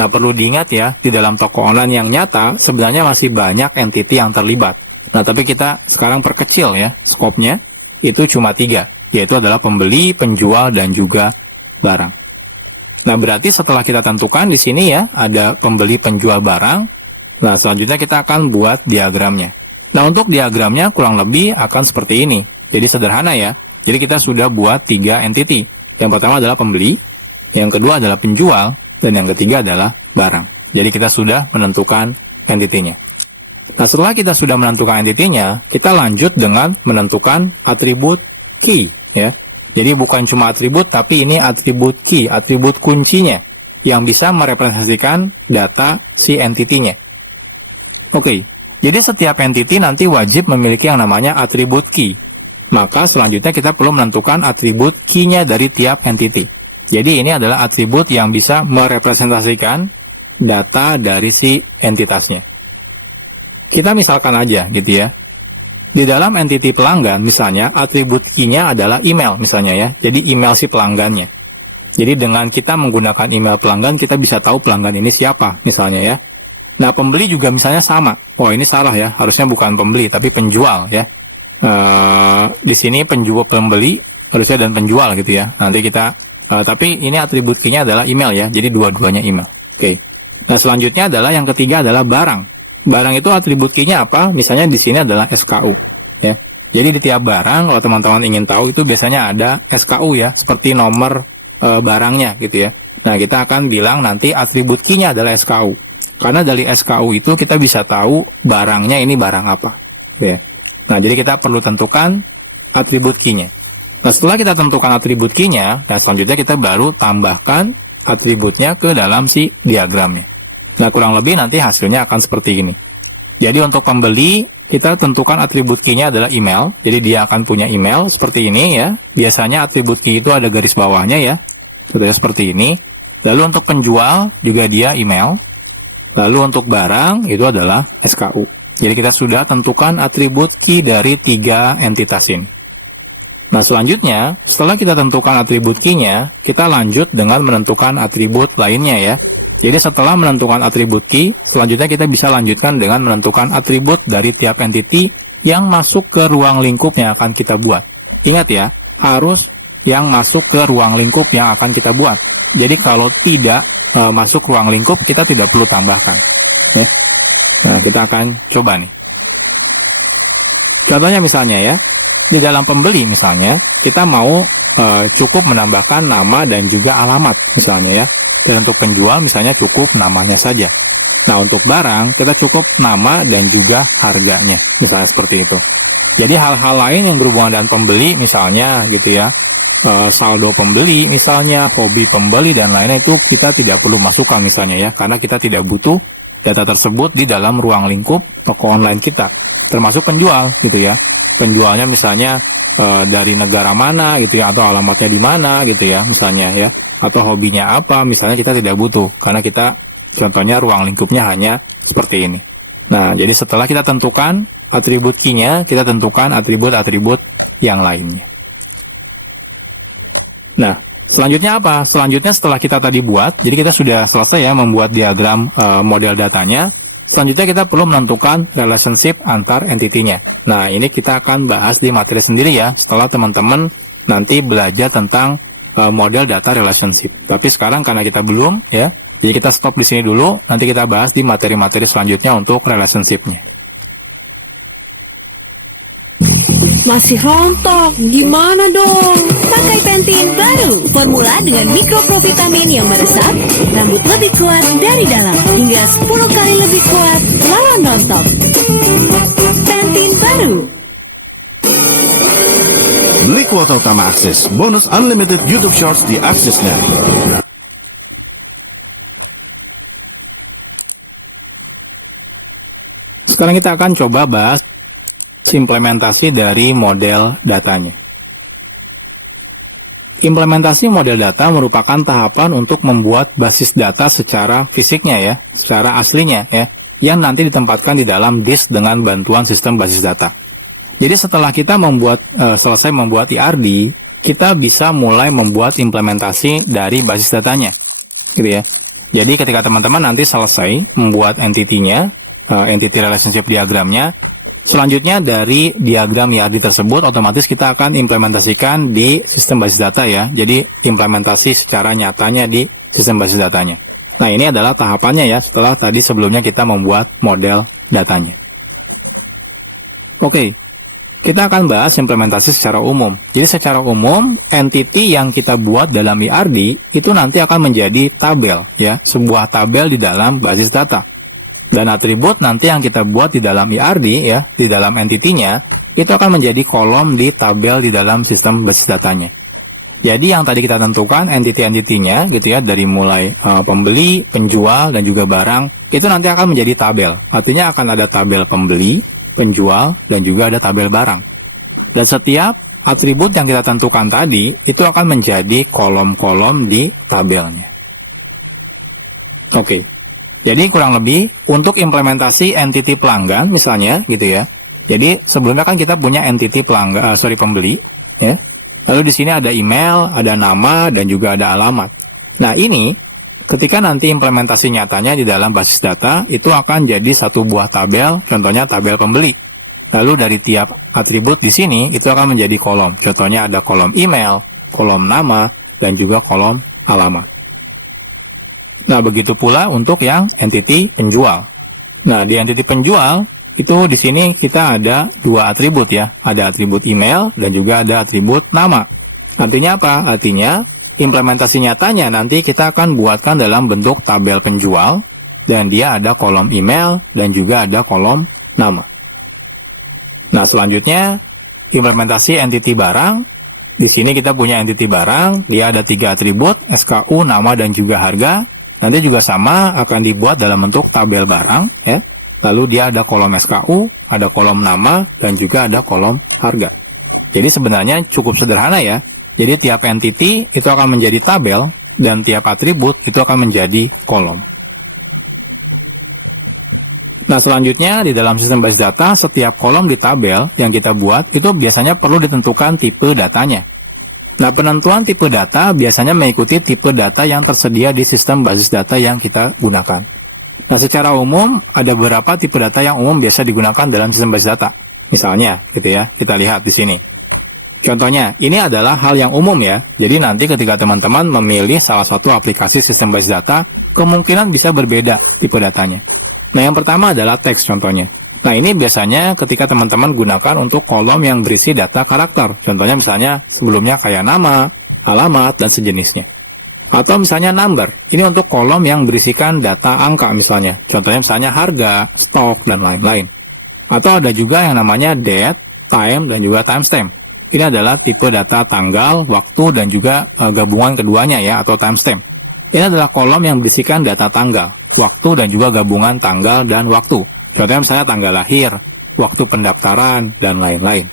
Nah, perlu diingat ya, di dalam toko online yang nyata, sebenarnya masih banyak entity yang terlibat. Nah, tapi kita sekarang perkecil ya, skopnya, itu cuma 3, yaitu adalah pembeli, penjual, dan juga barang. Nah, berarti setelah kita tentukan di sini ya, ada pembeli, penjual, barang. Nah, selanjutnya kita akan buat diagramnya. Nah, untuk diagramnya kurang lebih akan seperti ini. Jadi sederhana ya, jadi kita sudah buat 3 entity. Yang pertama adalah pembeli, yang kedua adalah penjual, dan yang ketiga adalah barang. Jadi kita sudah menentukan entity-nya. Nah, setelah kita sudah menentukan entity-nya, kita lanjut dengan menentukan atribut key, ya. Jadi bukan cuma atribut, tapi ini atribut key, atribut kuncinya, yang bisa merepresentasikan data si entity-nya. Oke, jadi setiap entity nanti wajib memiliki yang namanya atribut key. Maka selanjutnya kita perlu menentukan atribut key-nya dari tiap entity. Jadi ini adalah atribut yang bisa merepresentasikan data dari si entitasnya. Kita misalkan aja gitu ya. Di dalam entity pelanggan misalnya atribut key-nya adalah email misalnya ya. Jadi email si pelanggannya. Jadi dengan kita menggunakan email pelanggan kita bisa tahu pelanggan ini siapa misalnya ya. Nah, pembeli juga misalnya sama. Oh, ini salah ya. Harusnya bukan pembeli tapi penjual ya. Di sini pembeli harusnya dan penjual gitu ya. Nanti kita tapi ini atribut key-nya adalah email ya. Jadi dua-duanya email. Oke. Nah, selanjutnya adalah yang ketiga adalah barang. Barang itu atribut key-nya apa? Misalnya di sini adalah SKU ya. Jadi di tiap barang kalau teman-teman ingin tahu itu biasanya ada SKU ya, seperti nomor barangnya gitu ya. Nah, kita akan bilang nanti atribut key-nya adalah SKU. Karena dari SKU itu kita bisa tahu barangnya ini barang apa gitu ya. Nah, jadi kita perlu tentukan atribut key-nya. Nah, setelah kita tentukan atribut key-nya, nah selanjutnya kita baru tambahkan atributnya ke dalam si diagramnya. Nah, kurang lebih nanti hasilnya akan seperti ini. Jadi untuk pembeli, kita tentukan atribut key-nya adalah email. Jadi dia akan punya email seperti ini ya. Biasanya atribut key itu ada garis bawahnya ya. Seperti ini. Lalu untuk penjual juga dia email. Lalu untuk barang itu adalah SKU. Jadi kita sudah tentukan atribut key dari 3 entitas ini. Nah, selanjutnya, setelah kita tentukan atribut key-nya, kita lanjut dengan menentukan atribut lainnya ya. Jadi setelah menentukan atribut key, selanjutnya kita bisa lanjutkan dengan menentukan atribut dari tiap entity yang masuk ke ruang lingkup yang akan kita buat. Ingat ya, harus yang masuk ke ruang lingkup yang akan kita buat. Jadi kalau tidak masuk ruang lingkup, kita tidak perlu tambahkan. Ya. Nah, kita akan coba nih. Contohnya misalnya ya, di dalam pembeli misalnya, kita mau cukup menambahkan nama dan juga alamat misalnya ya. Dan untuk penjual misalnya cukup namanya saja. Nah, untuk barang, kita cukup nama dan juga harganya, misalnya seperti itu. Jadi hal-hal lain yang berhubungan dengan pembeli misalnya gitu ya, saldo pembeli misalnya, hobi pembeli dan lainnya itu kita tidak perlu masukkan misalnya ya, karena kita tidak butuh data tersebut di dalam ruang lingkup toko online kita, termasuk penjual gitu ya. Penjualnya misalnya dari negara mana gitu ya, atau alamatnya di mana gitu ya misalnya ya, atau hobinya apa misalnya kita tidak butuh, karena kita contohnya ruang lingkupnya hanya seperti ini. Nah, jadi setelah kita tentukan atribut key-nya, kita tentukan atribut-atribut yang lainnya. Nah, selanjutnya apa? Selanjutnya setelah kita tadi buat, jadi kita sudah selesai ya membuat diagram model datanya. Selanjutnya kita perlu menentukan relationship antar entity-nya. Nah, ini kita akan bahas di materi sendiri ya, setelah teman-teman nanti belajar tentang model data relationship. Tapi sekarang karena kita belum ya, Jadi kita stop di sini dulu, nanti kita bahas di materi-materi selanjutnya untuk relationship-nya. Masih rontok, gimana dong? Pakai Pantene baru, formula dengan mikroprovitamin yang meresap, rambut lebih kuat dari dalam, hingga 10 kali lebih kuat lawan rontok. Pantene baru. Beli kuota utama Akses, bonus unlimited YouTube Shorts di Aksesnet. Sekarang kita akan coba bahas implementasi dari model datanya. Implementasi model data merupakan tahapan untuk membuat basis data secara fisiknya ya, secara aslinya ya, yang nanti ditempatkan di dalam disk dengan bantuan sistem basis data. Jadi setelah kita selesai membuat IRD, kita bisa mulai membuat implementasi dari basis datanya, gitu ya. Jadi ketika teman-teman nanti selesai membuat entity-nya, entity relationship diagramnya, selanjutnya dari diagram IRD tersebut otomatis kita akan implementasikan di sistem basis data ya. Jadi implementasi secara nyatanya di sistem basis datanya. Nah, ini adalah tahapannya ya setelah tadi sebelumnya kita membuat model datanya. Oke, kita akan bahas implementasi secara umum. Jadi secara umum, entity yang kita buat dalam IRD itu nanti akan menjadi tabel ya, sebuah tabel di dalam basis data. Dan atribut nanti yang kita buat di dalam IRD ya, di dalam entity-nya, itu akan menjadi kolom di tabel di dalam sistem basis datanya. Jadi yang tadi kita tentukan entity-entity-nya gitu ya, dari mulai pembeli, penjual, dan juga barang, itu nanti akan menjadi tabel. Artinya akan ada tabel pembeli, penjual, dan juga ada tabel barang. Dan setiap atribut yang kita tentukan tadi, itu akan menjadi kolom-kolom di tabelnya. Oke. Jadi kurang lebih untuk implementasi entity pelanggan misalnya gitu ya. Jadi sebelumnya kan kita punya entity pembeli ya. Lalu di sini ada email, ada nama dan juga ada alamat. Nah, ini ketika nanti implementasi nyatanya di dalam basis data itu akan jadi satu buah tabel, contohnya tabel pembeli. Lalu dari tiap atribut di sini itu akan menjadi kolom. Contohnya ada kolom email, kolom nama dan juga kolom alamat. Nah, begitu pula untuk yang entity penjual. Nah, di entity penjual, itu di sini kita ada dua atribut ya. Ada atribut email dan juga ada atribut nama. Artinya apa? Artinya, implementasi nyatanya nanti kita akan buatkan dalam bentuk tabel penjual, dan dia ada kolom email dan juga ada kolom nama. Nah, selanjutnya, implementasi entity barang. Di sini kita punya entity barang, dia ada 3 atribut, SKU, nama, dan juga harga. Nanti juga sama akan dibuat dalam bentuk tabel barang ya. Lalu dia ada kolom SKU, ada kolom nama dan juga ada kolom harga. Jadi sebenarnya cukup sederhana ya. Jadi tiap entity itu akan menjadi tabel dan tiap atribut itu akan menjadi kolom. Nah, selanjutnya di dalam sistem basis data setiap kolom di tabel yang kita buat itu biasanya perlu ditentukan tipe datanya. Nah, penentuan tipe data biasanya mengikuti tipe data yang tersedia di sistem basis data yang kita gunakan. Nah, secara umum, ada beberapa tipe data yang umum biasa digunakan dalam sistem basis data. Misalnya, gitu ya, kita lihat di sini. Contohnya, ini adalah hal yang umum ya. Jadi nanti ketika teman-teman memilih salah satu aplikasi sistem basis data, kemungkinan bisa berbeda tipe datanya. Nah, yang pertama adalah teks contohnya. Nah, ini biasanya ketika teman-teman gunakan untuk kolom yang berisi data karakter. Contohnya misalnya sebelumnya kayak nama, alamat, dan sejenisnya. Atau misalnya number. Ini untuk kolom yang berisikan data angka misalnya. Contohnya misalnya harga, stok, dan lain-lain. Atau ada juga yang namanya date, time, dan juga timestamp. Ini adalah tipe data tanggal, waktu, dan juga gabungan keduanya ya, atau timestamp. Ini adalah kolom yang berisikan data tanggal, waktu, dan juga gabungan tanggal dan waktu. Contohnya misalnya tanggal lahir, waktu pendaftaran, dan lain-lain.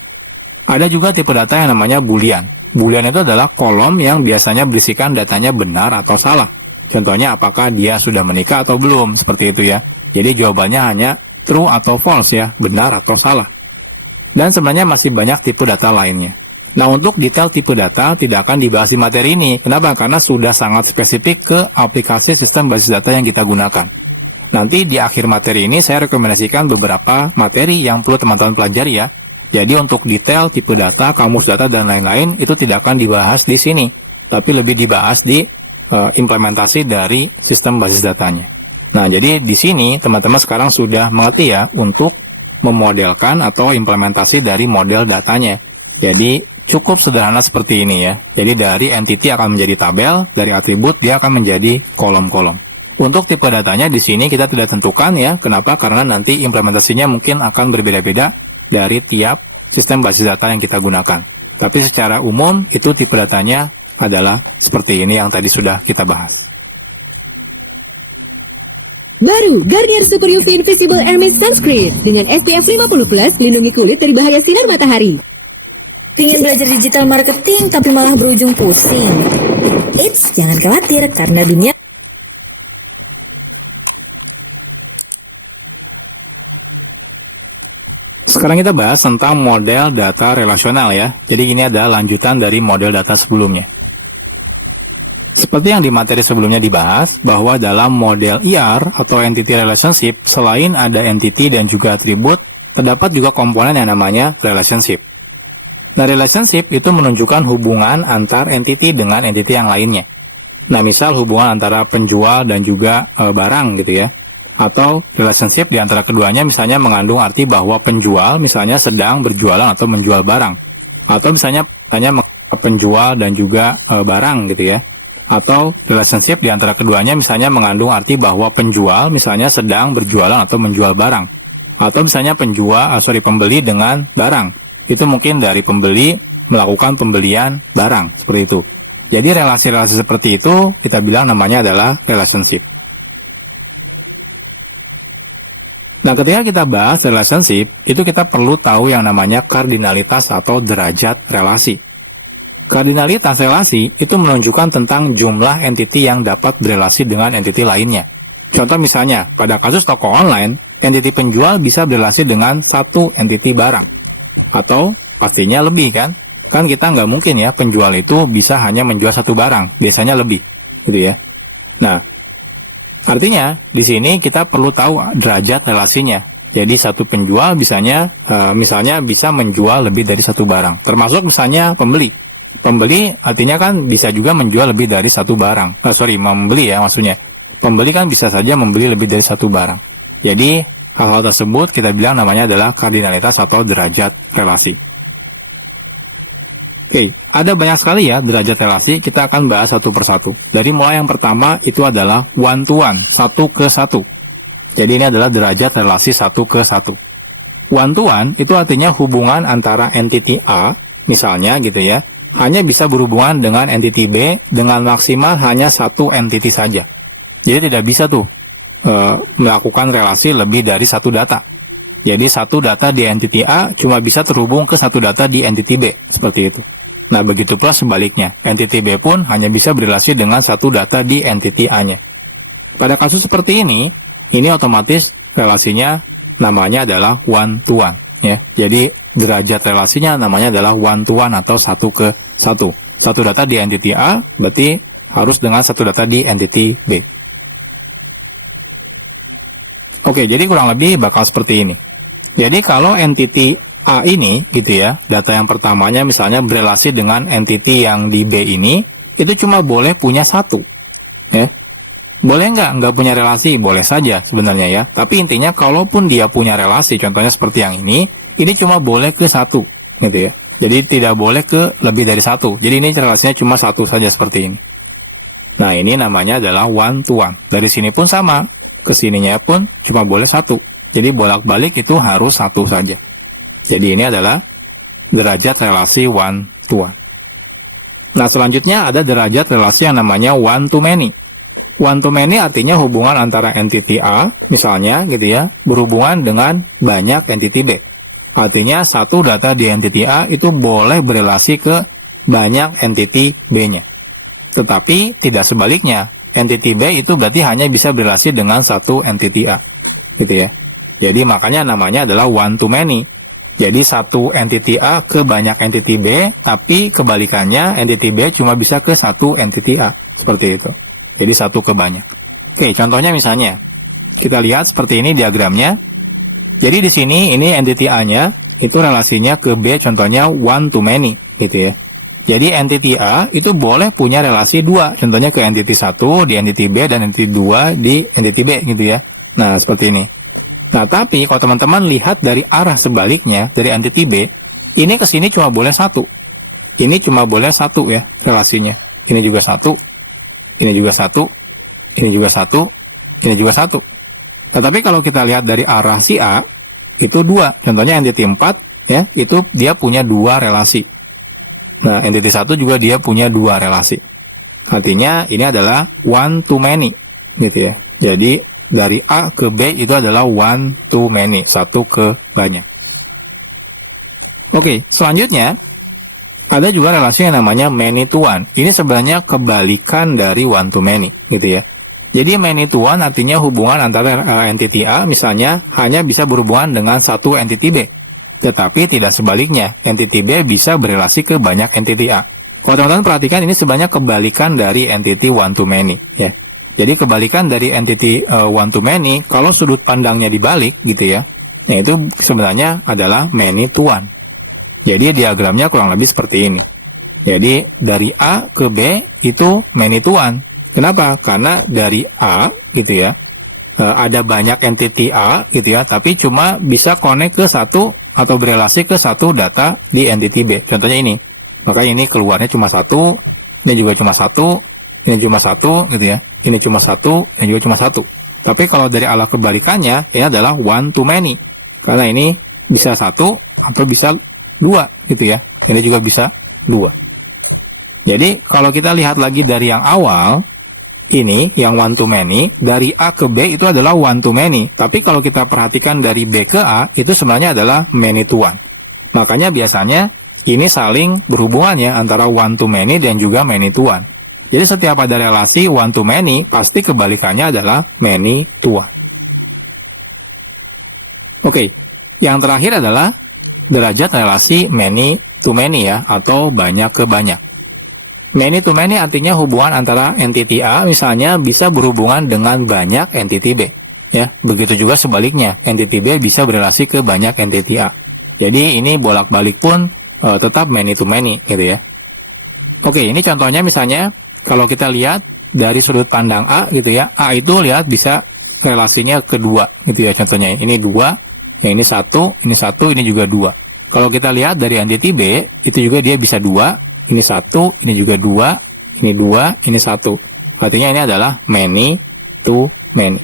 Ada juga tipe data yang namanya boolean. Boolean itu adalah kolom yang biasanya berisikan datanya benar atau salah. Contohnya apakah dia sudah menikah atau belum, seperti itu ya. Jadi jawabannya hanya true atau false ya, benar atau salah. Dan sebenarnya masih banyak tipe data lainnya. Nah, untuk detail tipe data tidak akan dibahas di materi ini. Kenapa? Karena sudah sangat spesifik ke aplikasi sistem basis data yang kita gunakan. Nanti di akhir materi ini saya rekomendasikan beberapa materi yang perlu teman-teman pelajari ya. Jadi untuk detail tipe data, kamus data, dan lain-lain itu tidak akan dibahas di sini. Tapi lebih dibahas di implementasi dari sistem basis datanya. Nah, jadi di sini teman-teman sekarang sudah mengerti ya untuk memodelkan atau implementasi dari model datanya. Jadi cukup sederhana seperti ini ya. Jadi dari entity akan menjadi tabel, dari atribut dia akan menjadi kolom-kolom. Untuk tipe datanya di sini kita tidak tentukan ya. Kenapa? Karena nanti implementasinya mungkin akan berbeda-beda dari tiap sistem basis data yang kita gunakan. Tapi secara umum itu tipe datanya adalah seperti ini yang tadi sudah kita bahas. Baru Garnier Super UV Invisible Air Mist Sunscreen dengan SPF 50+, lindungi kulit dari bahaya sinar matahari. Pingin belajar digital marketing tapi malah berujung pusing? Eits, jangan khawatir karena dunia Sekarang kita bahas tentang model data relasional ya. Jadi ini adalah lanjutan dari model data sebelumnya. Seperti yang di materi sebelumnya dibahas, bahwa dalam model ER atau Entity Relationship, selain ada entity dan juga atribut, terdapat juga komponen yang namanya relationship. Nah, relationship itu menunjukkan hubungan antar entity dengan entity yang lainnya. Nah, misal hubungan antara penjual dan juga barang gitu ya. Atau relationship di antara keduanya misalnya mengandung arti bahwa penjual misalnya sedang berjualan atau menjual barang. Atau misalnya penjual dan juga barang gitu ya. Atau relationship di antara keduanya misalnya mengandung arti bahwa penjual misalnya sedang berjualan atau menjual barang. Atau misalnya pembeli dengan barang. Itu mungkin dari pembeli melakukan pembelian barang, seperti itu. Jadi relasi-relasi seperti itu kita bilang namanya adalah relationship. Nah, ketika kita bahas relationship, itu kita perlu tahu yang namanya kardinalitas atau derajat relasi. Kardinalitas relasi itu menunjukkan tentang jumlah entity yang dapat berelasi dengan entity lainnya. Contoh misalnya, pada kasus toko online, entity penjual bisa berelasi dengan satu entity barang. Atau pastinya lebih kan? Kan kita nggak mungkin ya penjual itu bisa hanya menjual satu barang, biasanya lebih, gitu ya. Nah, artinya, di sini kita perlu tahu derajat relasinya. Jadi, satu penjual misalnya bisa menjual lebih dari satu barang. Termasuk misalnya pembeli. Pembeli artinya kan bisa juga menjual lebih dari satu barang. Membeli ya maksudnya. Pembeli kan bisa saja membeli lebih dari satu barang. Jadi, hal-hal tersebut kita bilang namanya adalah kardinalitas atau derajat relasi. Oke, ada banyak sekali ya derajat relasi, kita akan bahas satu persatu. Dari mulai yang pertama itu adalah one to one, satu ke satu. Jadi ini adalah derajat relasi satu ke satu. One to one itu artinya hubungan antara entity A, misalnya gitu ya, hanya bisa berhubungan dengan entity B dengan maksimal hanya satu entity saja. Jadi tidak bisa tuh melakukan relasi lebih dari satu data. Jadi satu data di entity A cuma bisa terhubung ke satu data di entity B, seperti itu. Nah, begitu pula sebaliknya, entity B pun hanya bisa berrelasi dengan satu data di entity A-nya. Pada kasus seperti ini otomatis relasinya namanya adalah one to one, ya. Jadi derajat relasinya namanya adalah one to one atau satu ke satu. Satu data di entity A berarti harus dengan satu data di entity B. Oke, jadi kurang lebih bakal seperti ini. Jadi kalau entity A ini, gitu ya, data yang pertamanya misalnya berelasi dengan entity yang di B ini, itu cuma boleh punya satu, ya. Boleh nggak punya relasi? Boleh saja sebenarnya ya. Tapi intinya, kalaupun dia punya relasi, contohnya seperti yang ini cuma boleh ke satu, gitu ya. Jadi tidak boleh ke lebih dari satu. Jadi ini relasinya cuma satu saja seperti ini. Nah, ini namanya adalah one to one. Dari sini pun sama, ke sininya pun cuma boleh satu. Jadi bolak-balik itu harus satu saja. Jadi ini adalah derajat relasi one to one. Nah, selanjutnya ada derajat relasi yang namanya one to many. One to many artinya hubungan antara entity A, misalnya gitu ya, berhubungan dengan banyak entity B. Artinya satu data di entity A itu boleh berelasi ke banyak entity B-nya. Tetapi tidak sebaliknya. Entity B itu berarti hanya bisa berelasi dengan satu entity A. Gitu ya. Jadi makanya namanya adalah one to many. Jadi satu entity A ke banyak entity B, tapi kebalikannya entity B cuma bisa ke satu entity A. Seperti itu. Jadi satu ke banyak. Oke, contohnya misalnya, kita lihat seperti ini diagramnya. Jadi di sini ini entity A-nya, itu relasinya ke B contohnya one to many, gitu ya. Jadi entity A itu boleh punya relasi 2, contohnya ke entity 1 di entity B dan entity 2 di entity B gitu ya. Nah, seperti ini. Nah, tapi kalau teman-teman lihat dari arah sebaliknya, dari entity B, ini ke sini cuma boleh 1. Ini cuma boleh 1 ya relasinya. Ini juga 1, ini juga 1, ini juga 1, ini juga 1. Nah, tapi kalau kita lihat dari arah si A, itu 2. Contohnya entity 4, ya, itu dia punya 2 relasi. Nah, entity 1 juga dia punya 2 relasi. Artinya ini adalah one to many, gitu ya. Jadi dari A ke B itu adalah one to many, 1 ke banyak. Oke, selanjutnya ada juga relasi yang namanya many to one. Ini sebenarnya kebalikan dari one to many, gitu ya. Jadi many to one artinya hubungan antara entity A misalnya hanya bisa berhubungan dengan satu entity B. Tetapi tidak sebaliknya, entity B bisa berelasi ke banyak entity A. Kalau teman-teman perhatikan, ini sebenarnya kebalikan dari entity one to many, ya. Jadi kebalikan dari entity one to many, kalau sudut pandangnya dibalik, gitu ya. Nah, itu sebenarnya adalah many to one. Jadi diagramnya kurang lebih seperti ini. Jadi dari A ke B itu many to one. Kenapa? Karena dari A, gitu ya, ada banyak entity A, gitu ya, tapi cuma bisa connect ke satu atau berelasi ke satu data di entity B. Contohnya ini. Makanya ini keluarnya cuma 1, ini juga cuma 1, ini cuma 1, gitu ya. Ini cuma 1, ini juga cuma 1. Tapi kalau dari arah kebalikannya, ini adalah one to many. Karena ini bisa 1 atau bisa 2, gitu ya. Ini juga bisa 2. Jadi, kalau kita lihat lagi dari yang awal, ini yang one to many, dari A ke B itu adalah one to many. Tapi kalau kita perhatikan dari B ke A, itu sebenarnya adalah many to one. Makanya biasanya ini saling berhubungan ya antara one to many dan juga many to one. Jadi setiap ada relasi one to many, pasti kebalikannya adalah many to one. Oke, yang terakhir adalah derajat relasi many to many ya, atau banyak ke banyak. Many to many artinya hubungan antara entity A misalnya bisa berhubungan dengan banyak entity B. Ya, begitu juga sebaliknya, entity B bisa berelasi ke banyak entity A. Jadi ini bolak-balik pun tetap many to many gitu ya. Oke, ini contohnya misalnya kalau kita lihat dari sudut pandang A gitu ya, A itu lihat bisa relasinya kedua gitu ya, contohnya ini 2, yang ini 1, ini juga 2. Kalau kita lihat dari entity B, itu juga dia bisa 2, ini 1, ini juga 2, ini 2, ini 1. Artinya ini adalah many to many.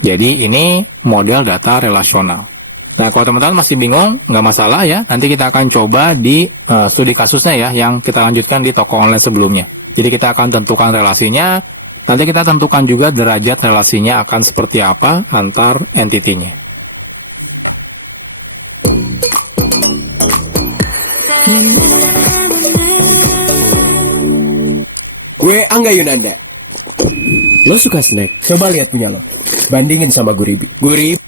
Jadi ini model data relasional. Nah, kalau teman-teman masih bingung, nggak masalah ya. Nanti kita akan coba di studi kasusnya ya, yang kita lanjutkan di toko online sebelumnya. Jadi kita akan tentukan relasinya, nanti kita tentukan juga derajat relasinya akan seperti apa antar entity-nya. Gue Angga Yunanda. Lo suka snack? Coba lihat punya lo. Bandingin sama Guribi. Guribi.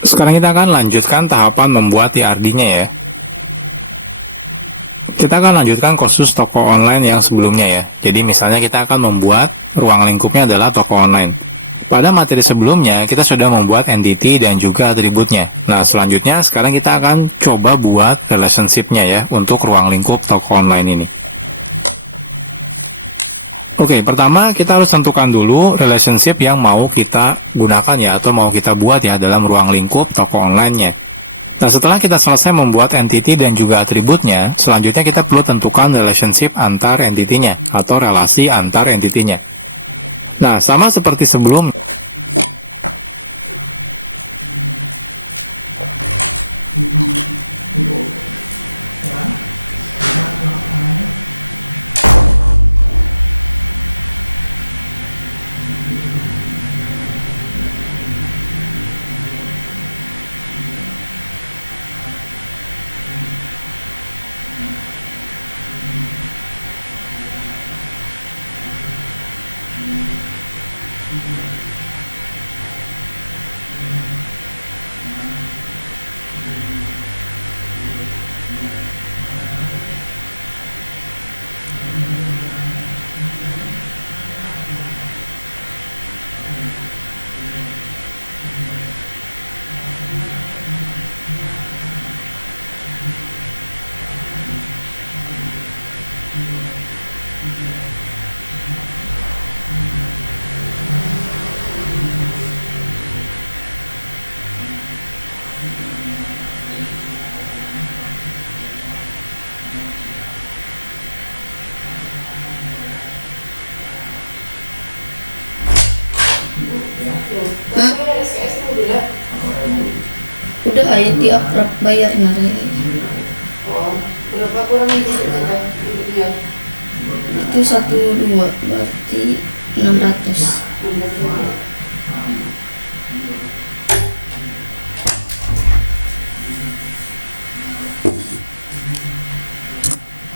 Sekarang kita akan lanjutkan tahapan membuat TRD-nya ya. Kita akan lanjutkan kasus toko online yang sebelumnya ya. Jadi misalnya kita akan membuat ruang lingkupnya adalah toko online. Pada materi sebelumnya kita sudah membuat entity dan juga atributnya. Nah selanjutnya sekarang kita akan coba buat relationship-nya ya untuk ruang lingkup toko online ini. Oke, pertama kita harus tentukan dulu relationship yang mau kita gunakan ya, atau mau kita buat ya dalam ruang lingkup toko online-nya. Nah, setelah kita selesai membuat entity dan juga atributnya, selanjutnya kita perlu tentukan relationship antar entity-nya, atau relasi antar entity-nya. Nah, sama seperti sebelumnya.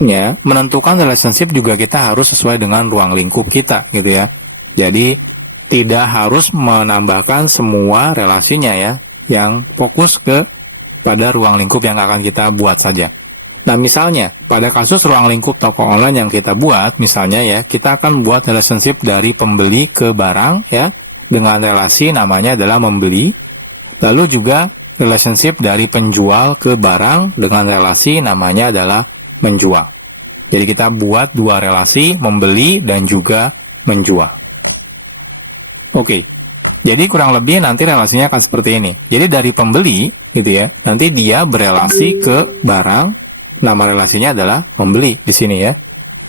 prinsipnya menentukan relationship juga kita harus sesuai dengan ruang lingkup kita gitu ya. Jadi tidak harus menambahkan semua relasinya ya, yang fokus pada ruang lingkup yang akan kita buat saja. Nah misalnya, pada kasus ruang lingkup toko online yang kita buat, misalnya ya, kita akan buat relationship dari pembeli ke barang ya, dengan relasi namanya adalah membeli. Lalu juga relationship dari penjual ke barang dengan relasi namanya adalah menjual. Jadi kita buat dua relasi, membeli dan juga menjual. Oke. Jadi kurang lebih nanti relasinya akan seperti ini. Jadi dari pembeli gitu ya, nanti dia berelasi ke barang. Nama relasinya adalah membeli di sini ya.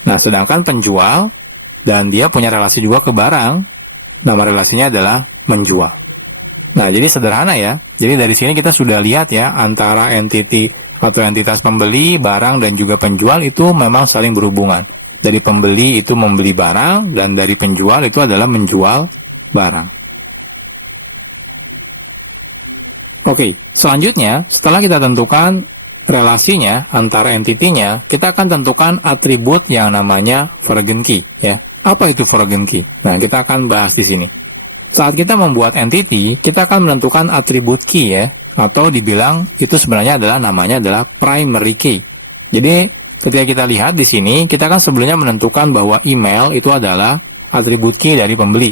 Nah, sedangkan penjual dan dia punya relasi juga ke barang, nama relasinya adalah menjual. Nah, jadi sederhana ya. Jadi dari sini kita sudah lihat ya, antara entity atau entitas pembeli, barang, dan juga penjual itu memang saling berhubungan. Dari pembeli itu membeli barang, dan dari penjual itu adalah menjual barang. Oke, selanjutnya setelah kita tentukan relasinya antara entitinya, kita akan tentukan atribut yang namanya foreign key ya. Apa itu foreign key? Nah, kita akan bahas di sini. Saat kita membuat entity, kita akan menentukan atribut key ya, atau dibilang itu sebenarnya namanya adalah primary key. Jadi, ketika kita lihat di sini, kita kan sebelumnya menentukan bahwa email itu adalah atribut key dari pembeli.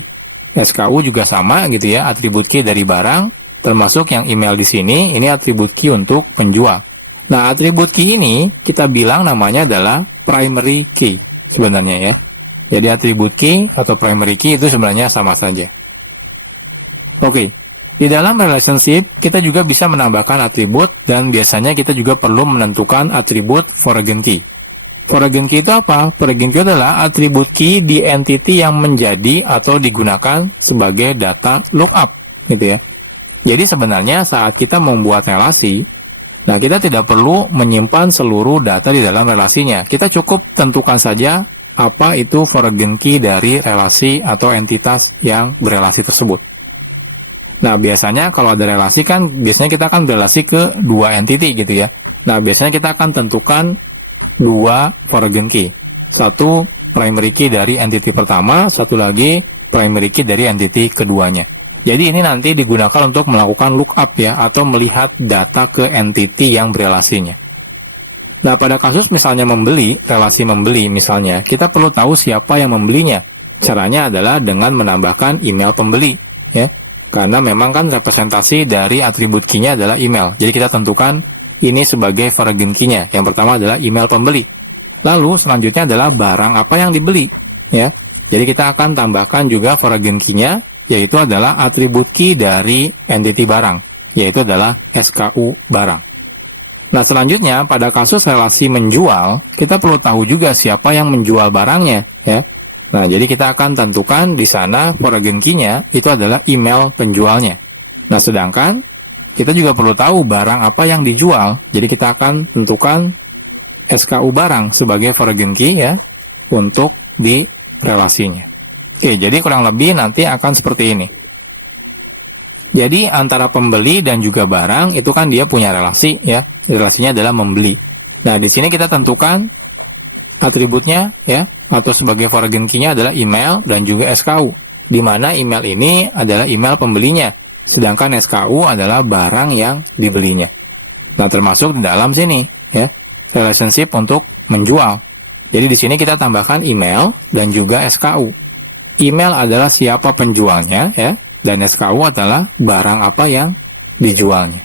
SKU juga sama gitu ya, atribut key dari barang, termasuk yang email di sini, ini atribut key untuk penjual. Nah, atribut key ini kita bilang namanya adalah primary key sebenarnya ya. Jadi atribut key atau primary key itu sebenarnya sama saja. Oke, di dalam relationship kita juga bisa menambahkan atribut dan biasanya kita juga perlu menentukan atribut foreign key. Foreign key itu apa? Foreign key adalah atribut key di entity yang menjadi atau digunakan sebagai data lookup gitu ya. Jadi sebenarnya saat kita membuat relasi, nah, kita tidak perlu menyimpan seluruh data di dalam relasinya. Kita cukup tentukan saja apa itu foreign key dari relasi atau entitas yang berelasi tersebut. Nah, biasanya kalau ada relasi kan, biasanya kita akan berelasi ke dua entity gitu ya. Nah, biasanya kita akan tentukan dua foreign key. Satu primary key dari entity pertama, satu lagi primary key dari entity keduanya. Jadi ini nanti digunakan untuk melakukan lookup ya, atau melihat data ke entity yang berelasinya. Nah, pada kasus misalnya membeli, relasi membeli misalnya, kita perlu tahu siapa yang membelinya. Caranya adalah dengan menambahkan email pembeli ya. Karena memang kan representasi dari atribut key-nya adalah email. Jadi kita tentukan ini sebagai foreign key-nya. Yang pertama adalah email pembeli. Lalu selanjutnya adalah barang apa yang dibeli ya. Jadi kita akan tambahkan juga foreign key-nya, yaitu adalah atribut key dari entity barang, yaitu adalah SKU barang. Nah, selanjutnya pada kasus relasi menjual, kita perlu tahu juga siapa yang menjual barangnya ya. Nah, jadi kita akan tentukan di sana foreign key-nya itu adalah email penjualnya. Nah, sedangkan kita juga perlu tahu barang apa yang dijual. Jadi kita akan tentukan SKU barang sebagai foreign key ya untuk di relasinya. Oke, jadi kurang lebih nanti akan seperti ini. Jadi antara pembeli dan juga barang itu kan dia punya relasi ya. Relasinya adalah membeli. Nah, di sini kita tentukan atributnya ya, atau sebagai foreign key-nya adalah email dan juga SKU. Di mana email ini adalah email pembelinya, sedangkan SKU adalah barang yang dibelinya. Nah, termasuk di dalam sini ya, relationship untuk menjual. Jadi di sini kita tambahkan email dan juga SKU. Email adalah siapa penjualnya ya, dan SKU adalah barang apa yang dijualnya.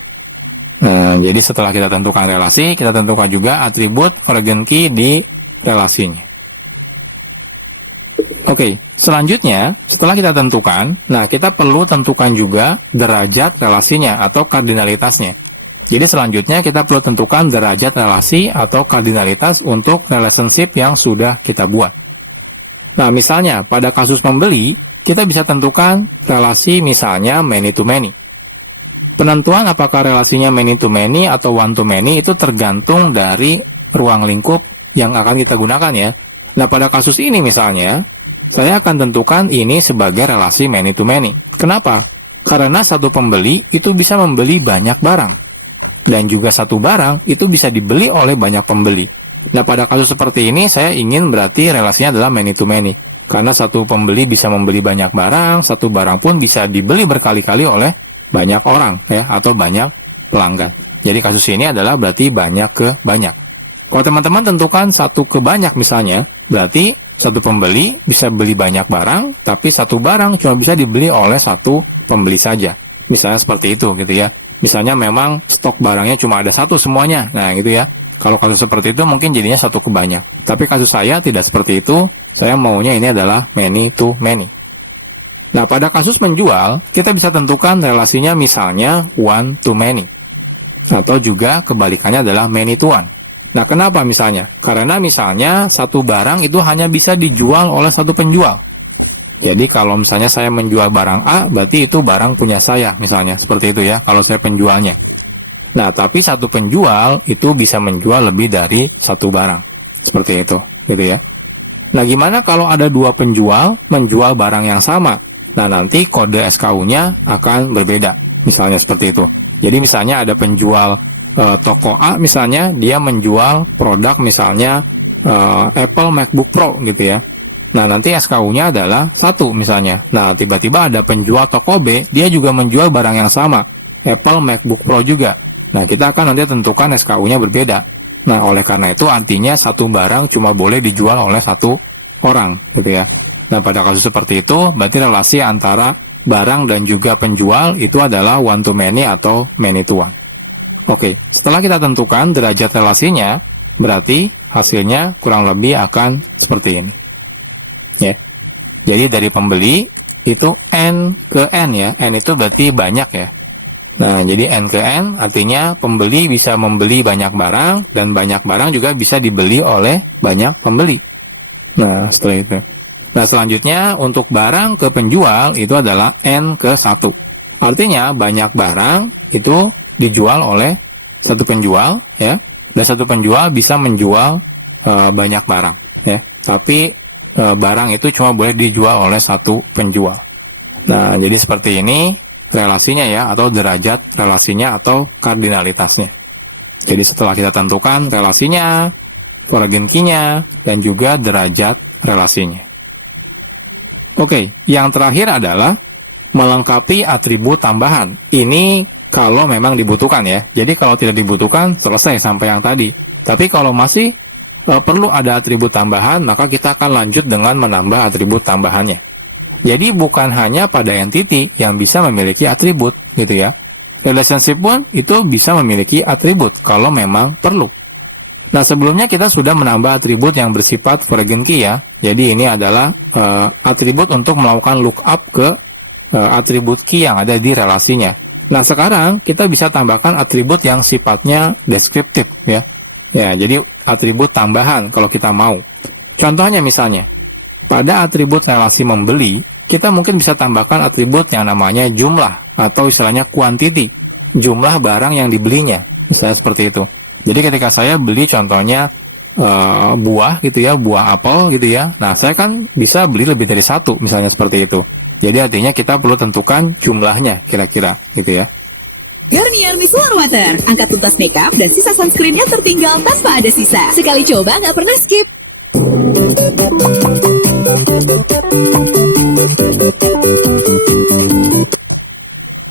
Nah, jadi setelah kita tentukan relasi, kita tentukan juga atribut foreign key di relasinya. Oke, selanjutnya setelah kita tentukan, nah kita perlu tentukan juga derajat relasinya atau kardinalitasnya. Jadi selanjutnya kita perlu tentukan derajat relasi atau kardinalitas untuk relationship yang sudah kita buat. Nah, misalnya pada kasus membeli, kita bisa tentukan relasi misalnya many to many. Penentuan apakah relasinya many to many atau one to many itu tergantung dari ruang lingkup yang akan kita gunakan ya. Nah, pada kasus ini misalnya, saya akan tentukan ini sebagai relasi many to many. Kenapa? Karena satu pembeli itu bisa membeli banyak barang. Dan juga satu barang itu bisa dibeli oleh banyak pembeli. Nah, pada kasus seperti ini, saya ingin berarti relasinya adalah many to many. Karena satu pembeli bisa membeli banyak barang, satu barang pun bisa dibeli berkali-kali oleh banyak orang, ya, atau banyak pelanggan. Jadi kasus ini adalah berarti banyak ke banyak. Kalau teman-teman tentukan satu ke banyak misalnya, berarti satu pembeli bisa beli banyak barang, tapi satu barang cuma bisa dibeli oleh satu pembeli saja. Misalnya seperti itu gitu ya. Misalnya memang stok barangnya cuma ada satu semuanya. Nah gitu ya. Kalau kasus seperti itu mungkin jadinya satu ke banyak. Tapi kasus saya tidak seperti itu. Saya maunya ini adalah many to many. Nah pada kasus menjual, kita bisa tentukan relasinya misalnya one to many. Atau juga kebalikannya adalah many to one. Nah, kenapa misalnya? Karena misalnya satu barang itu hanya bisa dijual oleh satu penjual. Jadi kalau misalnya saya menjual barang A, berarti itu barang punya saya, misalnya. Seperti itu ya, kalau saya penjualnya. Nah, tapi satu penjual itu bisa menjual lebih dari satu barang. Seperti itu, gitu ya. Nah, gimana kalau ada dua penjual menjual barang yang sama? Nah, nanti kode SKU-nya akan berbeda. Misalnya seperti itu. Jadi misalnya ada penjual toko A misalnya, dia menjual produk misalnya Apple MacBook Pro gitu ya. Nah, nanti SKU-nya adalah satu misalnya. Nah, tiba-tiba ada penjual toko B, dia juga menjual barang yang sama, Apple MacBook Pro juga. Nah, kita akan nanti tentukan SKU-nya berbeda. Nah, oleh karena itu artinya satu barang cuma boleh dijual oleh satu orang gitu ya. Nah, pada kasus seperti itu, berarti relasi antara barang dan juga penjual itu adalah one to many atau many to one. Oke, setelah kita tentukan derajat relasinya, berarti hasilnya kurang lebih akan seperti ini. Ya. Jadi dari pembeli itu N ke N ya. N itu berarti banyak ya. Nah, jadi N ke N artinya pembeli bisa membeli banyak barang dan banyak barang juga bisa dibeli oleh banyak pembeli. Nah, setelah itu. Nah, selanjutnya untuk barang ke penjual itu adalah N ke 1. Artinya banyak barang itu dijual oleh satu penjual ya, dan satu penjual bisa menjual banyak barang ya, tapi barang itu cuma boleh dijual oleh satu penjual. Nah, jadi seperti ini relasinya ya, atau derajat relasinya atau kardinalitasnya. Jadi setelah kita tentukan relasinya, foreign key-nya, dan juga derajat relasinya. Oke, yang terakhir adalah melengkapi atribut tambahan. Ini kalau memang dibutuhkan ya. Jadi kalau tidak dibutuhkan, selesai sampai yang tadi. Tapi kalau masih perlu ada atribut tambahan, maka kita akan lanjut dengan menambah atribut tambahannya. Jadi bukan hanya pada entity yang bisa memiliki atribut, gitu ya. Relationship pun itu bisa memiliki atribut kalau memang perlu. Nah, sebelumnya kita sudah menambah atribut yang bersifat foreign key ya. Jadi ini adalah atribut untuk melakukan lookup ke atribut key yang ada di relasinya. Nah, sekarang kita bisa tambahkan atribut yang sifatnya deskriptif ya. Ya, jadi atribut tambahan kalau kita mau. Contohnya misalnya, pada atribut relasi membeli, kita mungkin bisa tambahkan atribut yang namanya jumlah atau istilahnya quantity, jumlah barang yang dibelinya. Misalnya seperti itu. Jadi ketika saya beli contohnya buah gitu ya, buah apel gitu ya. Nah, saya kan bisa beli lebih dari satu misalnya seperti itu. Jadi artinya kita perlu tentukan jumlahnya kira-kira gitu ya. Garnier Micellar Water, angkat tuntas makeup dan sisa sunscreennya tertinggal tanpa ada sisa. Sekali coba nggak pernah skip.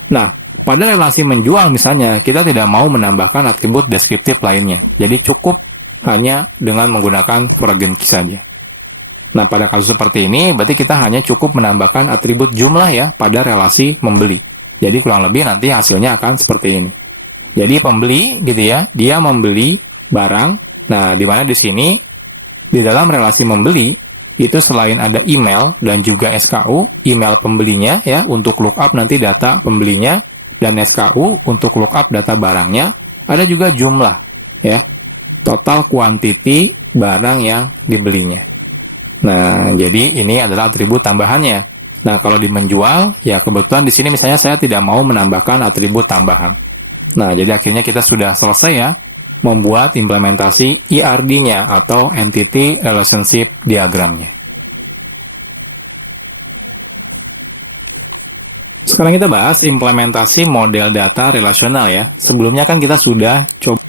Nah, pada relasi menjual misalnya, kita tidak mau menambahkan atribut deskriptif lainnya. Jadi cukup hanya dengan menggunakan foreign key saja. Nah, pada kasus seperti ini, berarti kita hanya cukup menambahkan atribut jumlah ya pada relasi membeli. Jadi kurang lebih nanti hasilnya akan seperti ini. Jadi pembeli gitu ya, dia membeli barang. Nah, di mana di sini di dalam relasi membeli itu selain ada email dan juga SKU, email pembelinya ya untuk lookup nanti data pembelinya, dan SKU untuk lookup data barangnya, ada juga jumlah ya. Total quantity barang yang dibelinya. Nah, jadi ini adalah atribut tambahannya. Nah, kalau di menjual, ya kebetulan di sini misalnya saya tidak mau menambahkan atribut tambahan. Nah, jadi akhirnya kita sudah selesai ya, membuat implementasi ERD-nya atau Entity Relationship Diagramnya. Sekarang kita bahas implementasi model data relasional ya. Sebelumnya kan kita sudah coba